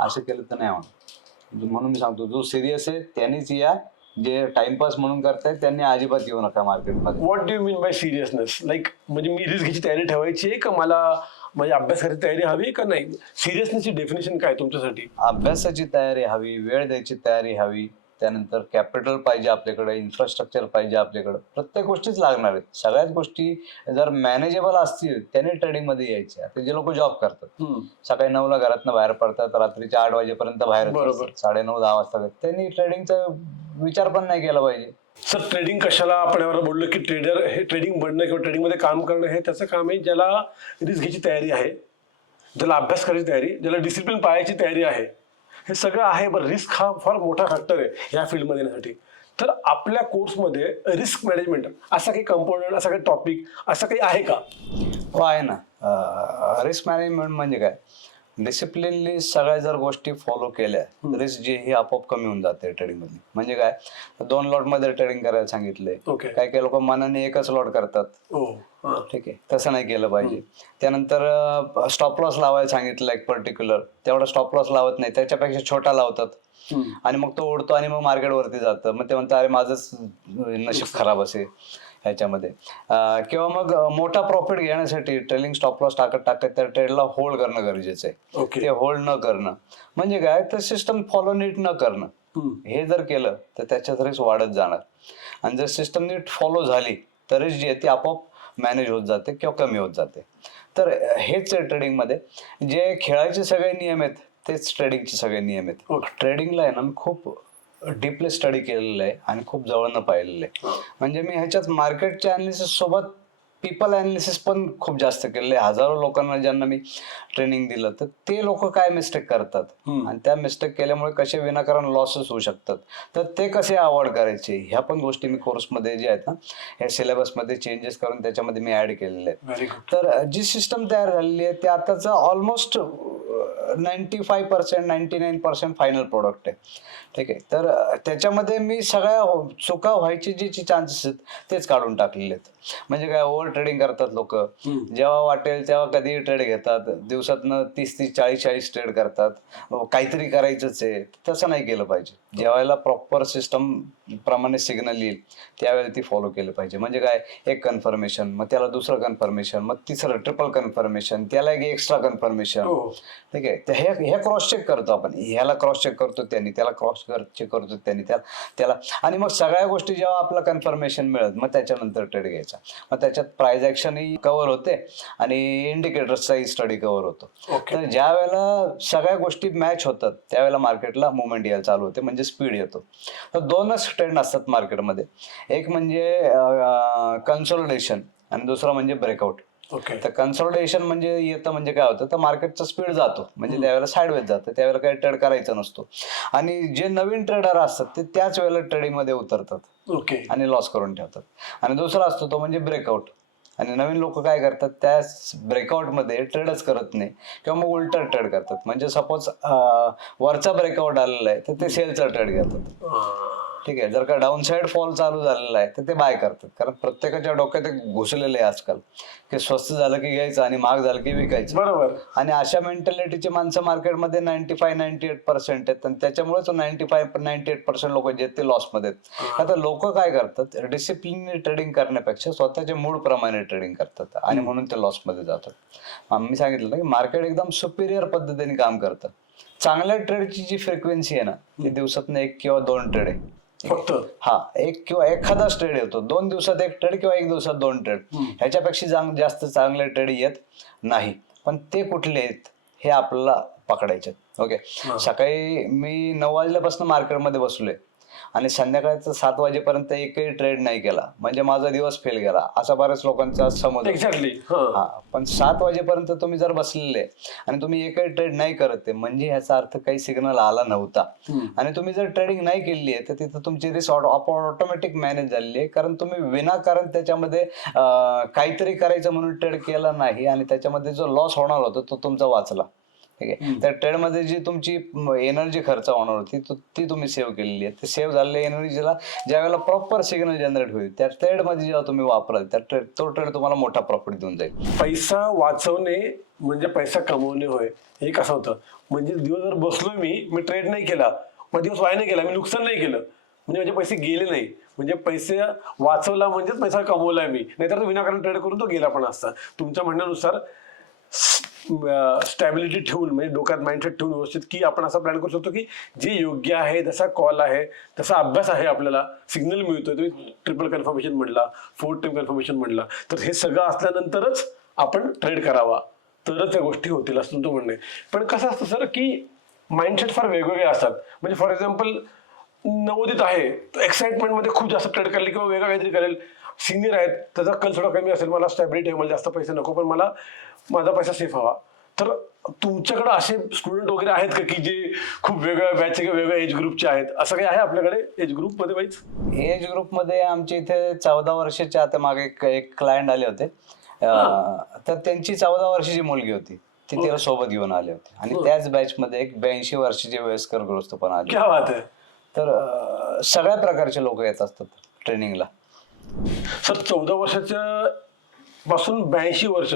असं केलं तर नाही होणार. म्हणून मी सांगतो जो सिरियस आहे त्यांनीच या, जे टाइमपास म्हणून करतायत त्यांनी अजिबात येऊ नका मार्केटमध्ये. What do you mean by seriousness? Like म्हणजे मी रिस्क घ्यायची तयारी ठेवायची आहे का मला म्हणजे अभ्यास करायची तयारी हवी का नाही? सिरियसनेसची डेफिनेशन काय तुमच्यासाठी? अभ्यासाची तयारी हवी, वेळ द्यायची तयारी हवी, त्यानंतर कॅपिटल पाहिजे आपल्याकडे, इन्फ्रास्ट्रक्चर पाहिजे आपल्याकडे, प्रत्येक गोष्टीच लागणार आहेत. सगळ्याच गोष्टी जर मॅनेजेबल असतील त्याने ट्रेडिंग मध्ये यायचे. आता जे लोक जॉब करतात सकाळी 9ला घरातनं बाहेर पडतात, रात्रीच्या 8 वाजेपर्यंत बाहेर, 9:30 10 वाजता, त्यांनी ट्रेडिंगचा विचार पण नाही केला पाहिजे. सर ट्रेडिंग कशाला आपण यावर बोललो की ट्रेडर हे ट्रेडिंग बनणं किंवा ट्रेडिंग मध्ये काम करणं हे त्याचं काम आहे ज्याला रिस्क घ्यायची तयारी आहे, ज्याला अभ्यास करायची तयारी, ज्याला डिसिप्लिन पाळायची तयारी आहे. हे सगळं आहे. बरं रिस्क हा फार मोठा फॅक्टर आहे या फील्डमध्ये येण्यासाठी. तर आपल्या कोर्समध्ये रिस्क मॅनेजमेंट असा काही कंपोनंट, असा काही टॉपिक, असं काही आहे का? हो आहे ना. रिस्क मॅनेजमेंट म्हणजे काय, डिसिप्लिनली सगळ्या जर गोष्टी फॉलो केल्या रिस्क जी ही आपोआप कमी होऊन जाते ट्रेडिंग मध्ये. म्हणजे काय, 2 लॉट मध्ये ट्रेडिंग करायला सांगितलंय, काही काही लोक मनाने एकच लॉट करतात. ठीक आहे, तसं नाही केलं पाहिजे. त्यानंतर स्टॉप लॉस लावायला सांगितलं एक पर्टिक्युलर, तेवढा स्टॉप लॉस लावत नाही, त्याच्यापेक्षा छोटा लावतात आणि मग तो उडतो आणि मग मार्केट वरती जातं. मग ते म्हणतात अरे माझंच नशीब खराब असेल ह्याच्यामध्ये. किंवा मग मोठा प्रॉफिट घेण्यासाठी ट्रेलिंग स्टॉप लॉस टाकत त्या ट्रेडला होल्ड करणं गरजेचं आहे. ते होल्ड न करणं म्हणजे काय, तर सिस्टम फॉलो नीट न करणं. हे जर केलं तर त्याच्यात रिस्क वाढत जाणार. आणि जर सिस्टम नीट फॉलो झाली तर रिस्क जी आहे ती आपोआप मॅनेज होत जाते किंवा कमी होत जाते. तर हेच आहे ट्रेडिंगमध्ये, जे खेळाचे सगळे नियम आहेत तेच ट्रेडिंगचे सगळे नियम आहेत. ट्रेडिंगला आहे ना मी खूप डीपली स्टडी केलेलं आहे आणि खूप जवळनं पाहिलेलं आहे. म्हणजे मी ह्याच्यात मार्केटच्या अनालिसिस सोबत पीपल अनालिसिस पण खूप जास्त केलेलं आहे. हजारो लोकांना ज्यांना मी ट्रेनिंग दिलं तर ते लोक काय मिस्टेक करतात आणि त्या मिस्टेक केल्यामुळे कसे विनाकारण लॉसेस होऊ शकतात, तर ते कसे अवॉइड करायचे, ह्या पण गोष्टी मी कोर्समध्ये जे आहेत ना ह्या सिलेबसमध्ये चेंजेस करून त्याच्यामध्ये मी ऍड केलेले आहेत. तर जी सिस्टम तयार झालेली आहे ते आताचं ऑलमोस्ट 95% 99% फायनल प्रोडक्ट आहे. ठीक आहे, तर त्याच्यामध्ये मी सगळ्या चुका व्हायची जी चान्सेस आहेत तेच काढून टाकलेले आहेत. म्हणजे काय, ओव्हर ट्रेडिंग करतात लोक, जेव्हा वाटेल तेव्हा कधीही ट्रेड घेतात, दिवसातनं 30-30 40-40 ट्रेड करतात, काहीतरी करायचंच आहे. तसं नाही केलं पाहिजे. जेव्हा प्रॉपर सिस्टम प्रमाणे सिग्नल येईल त्यावेळेला ती फॉलो केलं पाहिजे. म्हणजे काय, एक कन्फर्मेशन, मग त्याला दुसरं कन्फर्मेशन, मग तिसरं ट्रिपल कन्फर्मेशन, त्याला एक एक्स्ट्रा कन्फर्मेशन. ठीक आहे, हे क्रॉस चेक करतो आपण, ह्याला क्रॉस चेक करतो त्यांनी, त्याला क्रॉस चेक करतो त्यांनी, त्याला आणि मग सगळ्या गोष्टी जेव्हा आपला कन्फर्मेशन मिळत मग त्याच्यानंतर ट्रेड घ्यायचा. मग त्याच्यात प्राइस ऍक्शनही कव्हर होते आणि इंडिकेटर्सचाही स्टडी कव्हर होतो. तर ज्या वेळेला सगळ्या गोष्टी मॅच होतात त्यावेळेला मार्केटला मुवमेंट यायला चालू होते, म्हणजे स्पीड येतो. तर 2च ट्रेंड असतात मार्केटमध्ये, एक म्हणजे कन्सोलिडेशन आणि दुसरा म्हणजे ब्रेकआउट. तर कन्सोलिडेशन म्हणजे येतं म्हणजे काय होतं, तर मार्केटचा स्पीड जातो, म्हणजे त्यावेळेला साईडवेज जातं, त्यावेळेला काही ट्रेड करायचा नसतो. आणि जे नवीन ट्रेडर असतात ते त्याच वेळेला ट्रेडिंग मध्ये उतरतात आणि लॉस करून ठेवतात. आणि दुसरा असतो तो म्हणजे ब्रेकआउट. आणि नवीन लोक काय करतात, त्या ब्रेकआउटमध्ये ट्रेडच करत नाही किंवा मग उलटा ट्रेड करतात. म्हणजे सपोज वरचा ब्रेकआउट आलेला आहे तर ते सेलचा ट्रेड घेतात. ठीक आहे, जर का डाऊन साइड फॉल चालू झालेला आहे तर ते बाय करतात. कारण प्रत्येकाच्या डोक्यात एक घुसलेलं आहे आजकाल की स्वस्त झालं की घ्यायचं आणि महाग झालं की विकायचं. बरोबर. आणि अशा मेंटॅलिटीची माणसं मार्केटमध्ये 95-98% आहेत आणि त्याच्यामुळेच 95-98% लोक जे ते लॉसमध्ये आहेत. आता लोक काय करतात, डिसिप्लिन ट्रेडिंग करण्यापेक्षा स्वतःच्या मूड प्रमाणे ट्रेडिंग करतात आणि म्हणून ते लॉसमध्ये जातात. मी सांगितलं ना की मार्केट एकदम सुपिरियर पद्धतीने काम करतं. चांगल्या ट्रेडची जी फ्रिक्वेन्सी आहे ना ती दिवसातनं 1 किंवा 2 ट्रेड आहे फक्त. हा, 1 किंवा एखादाच ट्रेड येतो. 2 दिवसात 1 ट्रेड किंवा 1 दिवसात 2 ट्रेड, ह्याच्यापेक्षा जास्त चांगले ट्रेड येत नाही. पण ते कुठले आहेत हे आपल्याला पकडायचे. ओके, सकाळी मी 9 वाजल्यापासून मार्केटमध्ये बसलोय आणि संध्याकाळचं 7 वाजेपर्यंत एकही ट्रेड नाही केला म्हणजे माझा दिवस फेल गेला, असा बऱ्याच लोकांचा समज. एक्झॅक्टली. हा, पण 7 वाजेपर्यंत तुम्ही जर बसलेले आणि तुम्ही एकही ट्रेड नाही करत म्हणजे ह्याचा अर्थ काही सिग्नल आला नव्हता. आणि तुम्ही जर ट्रेडिंग नाही केली आहे तर तिथं तुमची रिस्क ऑटोमॅटिक मॅनेज झालेली आहे, कारण तुम्ही विनाकारण त्याच्यामध्ये काहीतरी करायचं म्हणून ट्रेड केला नाही आणि त्याच्यामध्ये जो लॉस होणार होता तो तुमचा वाचला. ठीक आहे, त्या ट्रेडमध्ये जी तुमची एनर्जी खर्च होणार होती ती तुम्ही सेव्ह केलेली आहे. ते सेव्ह झालेल्या एनर्जीला ज्या वेळेला प्रॉपर सिग्नल जनरेट होईल त्या ट्रेडमध्ये जेव्हा तुम्ही वापराल तो ट्रेड तुम्हाला मोठा प्रॉफिट देऊन जाईल. पैसा वाचवणे म्हणजे पैसा कमवणे होय, हे कसं होतं. म्हणजे दिवसभर बसलोय मी ट्रेड नाही केला, मग दिवस वाया नाही गेला, मी नुकसान नाही केलं म्हणजे माझे पैसे गेले नाही. म्हणजे पैसे वाचवला म्हणजेच पैसा कमवलाय मी, नाहीतर तो विनाकारण ट्रेड करून तो गेला पण असता. तुमच्या म्हणण्यानुसार स्टॅबिलिटी ठेवून म्हणजे डोक्यात माइंडसेट ठेवून व्यवस्थित की आपण असा प्लॅन करू शकतो की जे योग्य आहे, जसा कॉल आहे, तसा अभ्यास आहे, आपल्याला सिग्नल मिळतोय, तुम्ही ट्रिपल कन्फर्मेशन म्हणला, 4th टाइम कन्फर्मेशन म्हणला, तर हे सगळं असल्यानंतरच आपण ट्रेड करावा, तरच त्या गोष्टी होतील असं तुमचं म्हणणं आहे. पण कसं असतं सर की माइंडसेट फार वेगवेगळे असतात. म्हणजे फॉर एक्झाम्पल नवोदित आहे, एक्साइटमेंटमध्ये खूप जास्त ट्रेड करेल किंवा वेगळं काहीतरी करेल. सिनियर आहेत, त्याचा कल थोडा कमी असेल, मला स्टॅबिलिटी आहे, मला जास्त पैसे नको, पण मला माझा पैसा सेफ हवा. तर तुमच्याकडे असे स्टुडंट वगैरे आहेत का की जे खूप वेगळ्या बॅच किंवा वेगळ्या एज ग्रुपचे आहेत, असं काही आहे आपल्याकडे एज ग्रुपमध्ये वाईज? एज ग्रुपमध्ये आमच्या इथे 14 वर्षाच्या आता मागे एक क्लायंट आले होते, तर त्यांची 14 वर्षाची मुलगी होती, ती तिला सोबत घेऊन आले होते आणि त्याच बॅच मध्ये एक 82 वर्षाचे वयस्कर गृहस्थ पण आले. क्या बात आहे. तर सगळ्या प्रकारचे लोक येत असतात ट्रेनिंगला. सर 14 वर्षाच्या पासून 82 वर्ष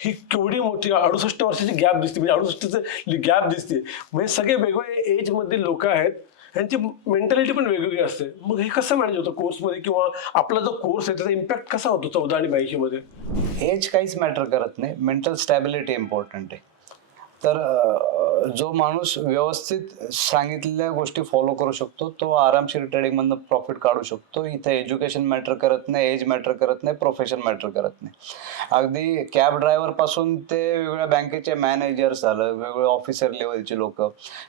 ही केवढी मोठी 68 वर्षाची गॅप दिसते, म्हणजे 68चं गॅप दिसते. म्हणजे सगळे वेगवेगळे एज मध्ये लोक आहेत, यांची मेंटॅलिटी पण वेगवेगळी असते. मग हे कसं मॅनेज होतं कोर्समध्ये, किंवा आपला जो कोर्स आहे त्याचा इम्पॅक्ट कसा होतो 14 आणि 82 मध्ये? एज काहीच मॅटर करत नाही, मेंटल स्टॅबिलिटी इम्पॉर्टंट आहे. तर जो माणूस व्यवस्थित सांगितलेल्या गोष्टी फॉलो करू शकतो तो आरामशीर ट्रेडिंग मधनं प्रॉफिट काढू शकतो. इथे एज्युकेशन मॅटर करत नाही, एज मॅटर करत नाही, प्रोफेशन मॅटर करत नाही. अगदी कॅब ड्रायव्हर पासून ते वेगवेगळ्या बँकेचे मॅनेजर्स झालं, वेगवेगळे ऑफिसर लेवलचे लोक,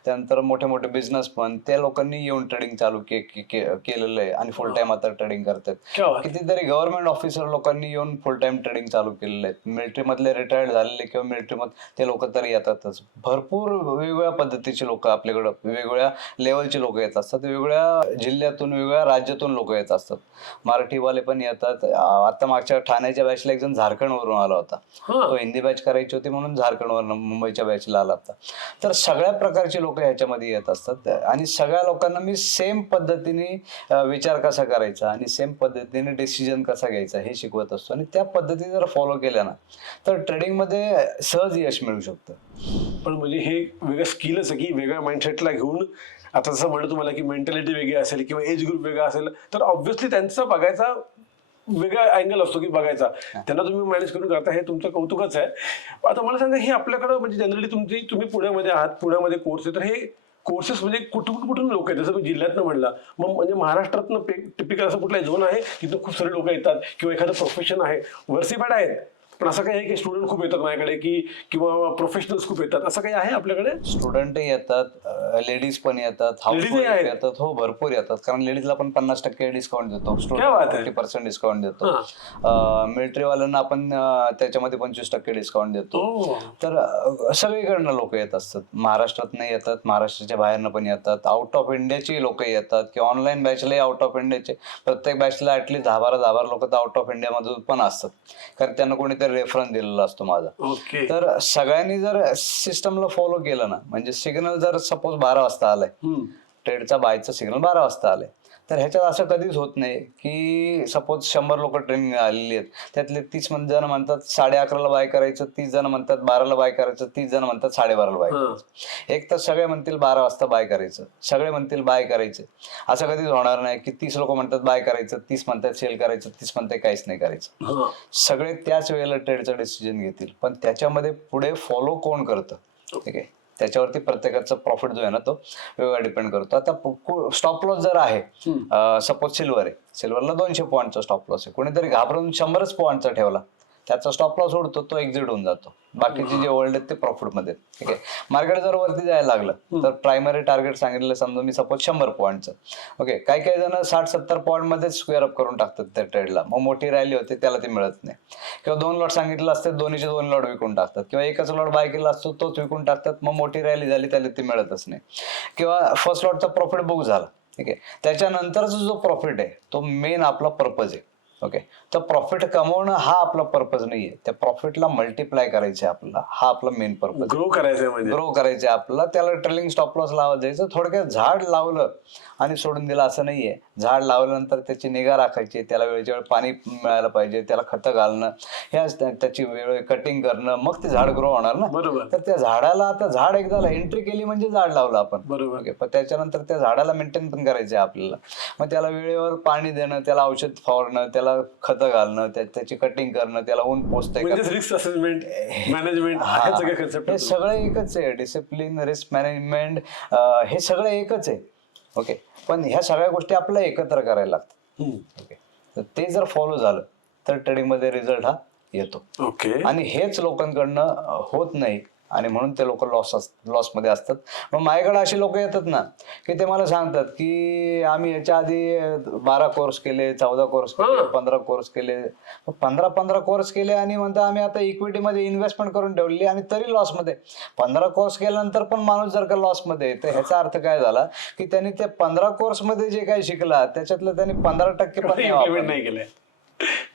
त्यानंतर मोठे मोठे बिझनेसमन, त्या लोकांनी येऊन ट्रेडिंग चालू केलेलं आहे आणि फुल टाइम आता ट्रेडिंग करतात. कितीतरी गव्हर्नमेंट ऑफिसर लोकांनी येऊन फुल टाइम ट्रेडिंग चालू केलेलं आहे. मिलिटरी मधले रिटायर्ड झालेले किंवा मिलिटरी मध्ये ते लोक तरी येतातच. भरपूर वेगवेगळ्या पद्धतीचे लोक आपल्याकडं, वेगवेगळ्या लेवलचे लोक येत असतात, वेगवेगळ्या जिल्ह्यातून, वेगवेगळ्या राज्यातून लोक येत असतात. मराठीवाले पण येतात. आता मागच्या ठाण्याच्या बॅचला एक जण झारखंडवरून आला होता, तो हिंदी बॅच करायची होती म्हणून झारखंडवरून मुंबईच्या बॅचला आला होता. तर सगळ्या प्रकारचे लोक ह्याच्यामध्ये येत असतात आणि सगळ्या लोकांना मी सेम पद्धतीने विचार कसा करायचा आणि सेम पद्धतीने डिसिजन कसा घ्यायचा हे शिकवत असतो. आणि त्या पद्धती जर फॉलो केल्या ना तर ट्रेडिंगमध्ये सहज यश मिळू शकतं. पण म्हणजे हे वेगळं स्किलच आहे की वेगळ्या माइंडसेटला घेऊन, आता जसं म्हणलं तुम्हाला की मेंटॅलिटी वेगळी असेल किंवा एज ग्रुप वेगळा असेल, तर ऑब्व्हियसली त्यांचा बघायचा वेगळा अँगल असतो की बघायचा, त्यांना तुम्ही मॅनेज करून करता, हे तुमचं कौतुकच आहे. आता मला सांगा, हे आपल्याकडं म्हणजे जनरली तुम्ही पुण्यामध्ये आहात, पुण्यामध्ये कोर्स आहे, तर हे कोर्सेस म्हणजे कुठून लोक आहेत? जसं मी जिल्ह्यातनं म्हणला, मग म्हणजे महाराष्ट्रातनं टिपिकल असं कुठला झोन आहे तिथं खूप सारे लोक येतात, किंवा एखादं प्रोफेशन आहे, वर्सिफाईड आहेत, पण असं काही आहे की स्टुडंट खूप येतात माझ्याकडे की किंवा प्रोफेशनल्स खूप येतात, असं काही आहे आपल्याकडे? स्टुडंटही येतात, लेडीज पण येतात, हाऊसवाईफ येतात. हो, भरपूर येतात, कारण लेडीजला आपण 50% डिस्काउंट देतो, स्टुडंट 50% डिस्काउंट देतो. मिलिटरीवाल्यांना आपण त्याच्यामध्ये 25% डिस्काउंट देतो. तर सगळीकडनं लोक येत असतात, महाराष्ट्रातनं येतात, महाराष्ट्राच्या बाहेरनं पण येतात, आउट ऑफ इंडियाची लोक येतात किंवा ऑनलाईन बॅचलाही आउट ऑफ इंडियाचे. प्रत्येक बॅचला ऍटलीस्ट 10-12 लोक तर आउट ऑफ इंडियामधून पण असतात, कारण त्यांना कोणीतरी रेफरन्स दिलेला असतो माझा. तर सगळ्यांनी जर सिस्टमला फॉलो केलं ना, म्हणजे सिग्नल जर सपोज 12 वाजता आलाय, ट्रेडचा बायचा सिग्नल 12 वाजता आलाय, तर ह्याच्यात असं कधीच होत नाही की सपोज 100 लोक ट्रेनिंग आलेली आहेत, त्यातले 30 जण म्हणतात 11:30ला बाय करायचं, 30 जण म्हणतात 12ला बाय करायचं, 30 जण म्हणतात 12:30ला बाय करायचं. एक तर सगळे म्हणतील 12 वाजता बाय करायचं, सगळे म्हणतील बाय करायचं. असं कधीच होणार नाही की 30 लोक म्हणतात बाय करायचं, 30 म्हणतात सेल करायचं, 30 म्हणतात काहीच नाही करायचं. सगळे त्याच वेळेला ट्रेडचा डिसिजन घेतील, पण त्याच्यामध्ये पुढे फॉलो कोण करतं, ठीक आहे, त्याच्यावरती प्रत्येकाचा प्रॉफिट जो आहे ना तो वेगळा डिपेंड करतो. आता स्टॉप लॉस जर आहे, सपोज सिल्वर आहे, सिल्वरला 200 पॉईंटचा स्टॉप लॉस आहे, कोणीतरी घाबरून 100च पॉईंटचा ठेवला त्याचा स्टॉप लॉस उडतो, तो एक्झिट होऊन जातो. बाकीचे जे होल्ड आहेत ते प्रॉफिटमध्ये. ठीक आहे. मार्केट जर वरती जायला लागलं तर प्रायमरी टार्गेट सांगितलं समजा मी सपोज 100 पॉईंटचं. ओके, काही काही जण 60-70 पॉईंट मध्ये स्क्वेअर अप करून टाकतात त्या ट्रेडला, मग मोठी रॅली होते त्याला ते मिळत नाही. किंवा 2 लॉट सांगितलं असतं, दोन्हीचे 2 लॉट विकून टाकतात, किंवा एकच लॉट बाय केला असतो तोच विकून टाकतात, मग मोठी रॅली झाली त्याला ते मिळतच नाही. किंवा फर्स्ट लॉटचा प्रॉफिट बुक झाला. ठीक आहे, त्याच्यानंतरचा जो प्रॉफिट आहे तो मेन आपला पर्पज आहे. ओके, तर प्रॉफिट कमवणं हा आपला पर्पज नाहीये, त्या प्रॉफिटला मल्टिप्लाय करायचं आपला, हा आपला मेन पर्पज. ग्रो करायचंय म्हणजे ग्रो करायचे आपल्याला, त्याला ट्रेलिंग स्टॉप लॉस लावत जायचं. थोडक्यात झाड लावलं आणि सोडून दिलं असं नाहीये. झाड लावल्यानंतर त्याची निगा राखायची, त्याला वेळच्या वेळ पाणी मिळायला पाहिजे, त्याला खतं घालणं, ह्या त्याची वेळ कटिंग करणं, मग ते झाड ग्रो होणार ना. बरोबर. तर त्या झाडाला आता झाड एकदा एंट्री केली म्हणजे झाड लावलं आपण. बरोबर. ओके, पण त्याच्यानंतर त्या झाडाला मेंटेन पण करायचं आहे आपल्याला. मग त्याला वेळेवर पाणी देणं, त्याला औषध फवारणं, त्याला खतं घालणं, त्याची कटिंग करणं, त्याला ऊन पोचतंय का, रिस्क असेसमेंट, मॅनेजमेंट, हे सगळे कन्सेप्ट हे सगळं एकच आहे. डिसिप्लिन, रिस्क मॅनेजमेंट, हे सगळं एकच आहे. ओके, पण ह्या सगळ्या गोष्टी आपल्याला एकत्र करायला लागतात. ओके, तर ते जर फॉलो झालं तर ट्रेडिंग मध्ये रिझल्ट हा येतो. ओके. आणि हेच लोकांकडनं होत नाही आणि म्हणून ते लोक लॉस मध्ये असतात. मग माझ्याकडे अशी लोक येतात ना की ते मला सांगतात की आम्ही याच्या आधी 12 कोर्स केले, 14 कोर्स केले, 15 कोर्स केले. 15 कोर्स केले आणि म्हणतात आम्ही आता इक्विटीमध्ये इन्व्हेस्टमेंट करून ठेवली आणि तरी लॉसमध्ये. 15 कोर्स केल्यानंतर पण माणूस जर का लॉसमध्ये, तर ह्याचा अर्थ काय झाला की त्यांनी ते 15 कोर्स मध्ये जे काही शिकला त्याच्यातलं त्यांनी 15% पण नाही केलंय.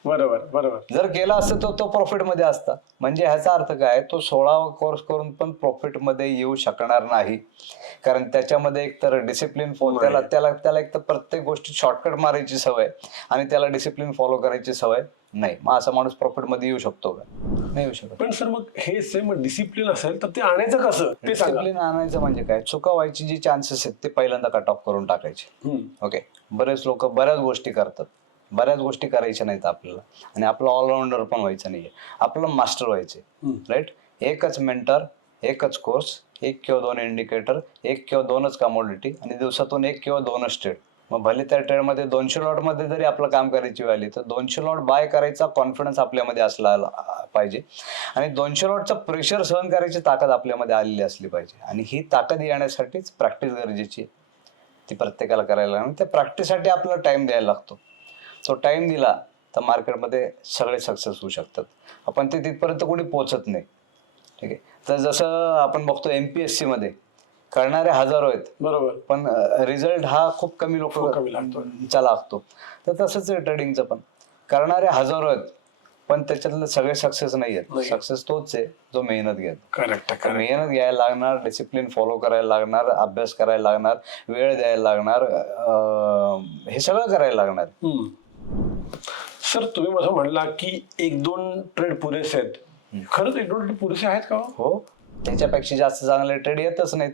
बरोबर बरोबर. जर केला असतं तर तो प्रॉफिट मध्ये असता. म्हणजे ह्याचा अर्थ काय, तो 16 कोर्स करून पण प्रॉफिट मध्ये येऊ शकणार नाही. कारण त्याच्यामध्ये एक तर डिसिप्लिन त्याला एक तर प्रत्येक गोष्टी शॉर्टकट मारायची सवय आणि त्याला डिसिप्लिन फॉलो करायची सवय नाही. मग असा माणूस प्रॉफिट मध्ये येऊ शकतो का? नाही येऊ शकत. पण सर मग हे सेम डिसिप्लिन असेल तर ते आणायचं कसं ते सांगा. डिसिप्लिन आणायचं म्हणजे काय, चुका व्हायची जी चान्सेस आहेत ते पहिल्यांदा कट ऑफ करून टाकायचे. ओके, बरेच लोक बऱ्याच गोष्टी करतात, बऱ्याच गोष्टी करायच्या नाहीत आपल्याला, आणि आपलं ऑलराऊंडर पण व्हायचं नाहीये, आपलं मास्टर व्हायचे. राईट, एकच मेंटर, एकच कोर्स, 1 किंवा 2 इंडिकेटर, 1 किंवा 2च कमोडिटी, आणि दिवसातून 1 किंवा 2च ट्रेड. मग भले त्या ट्रेडमध्ये 200 लॉट मध्ये जरी आपलं काम करायची वेळ आली तर 200 लॉट बाय करायचा कॉन्फिडन्स आपल्यामध्ये असला पाहिजे, आणि 200 लॉटचा प्रेशर सहन करायची ताकद आपल्यामध्ये आलेली असली पाहिजे. आणि ही ताकद येण्यासाठीच प्रॅक्टिस गरजेची आहे, ती प्रत्येकाला करायला लागणार. त्या प्रॅक्टिससाठी आपल्याला टाइम द्यायला लागतो. तो टाइम दिला तर मार्केटमध्ये सगळे सक्सेस होऊ शकतात. आपण ते तिथपर्यंत कोणी पोहोचत नाही. ठीक आहे, तर जसं आपण बघतो MPSC मध्ये करणारे हजारो आहेत, बरोबर, पण रिझल्ट हा खूप कमी लागतो. तर तसंच आहे ट्रेडिंगचं पण, करणारे हजारो आहेत पण त्याच्यातले सगळे सक्सेस नाही आहेत. सक्सेस तोच आहे जो मेहनत घेतो. करेक्ट. मेहनत घ्यायला लागणार, डिसिप्लिन फॉलो करायला लागणार, अभ्यास करायला लागणार, वेळ द्यायला लागणार, हे सगळं करायला लागणार. सर तुम्ही मला म्हणला की 1-2 ट्रेड पुरेसे आहेत. खरंच 1-2 ट्रेड पुरेसे आहेत का? हो, त्याच्यापेक्षा जास्त चांगले ट्रेड येतच नाहीत.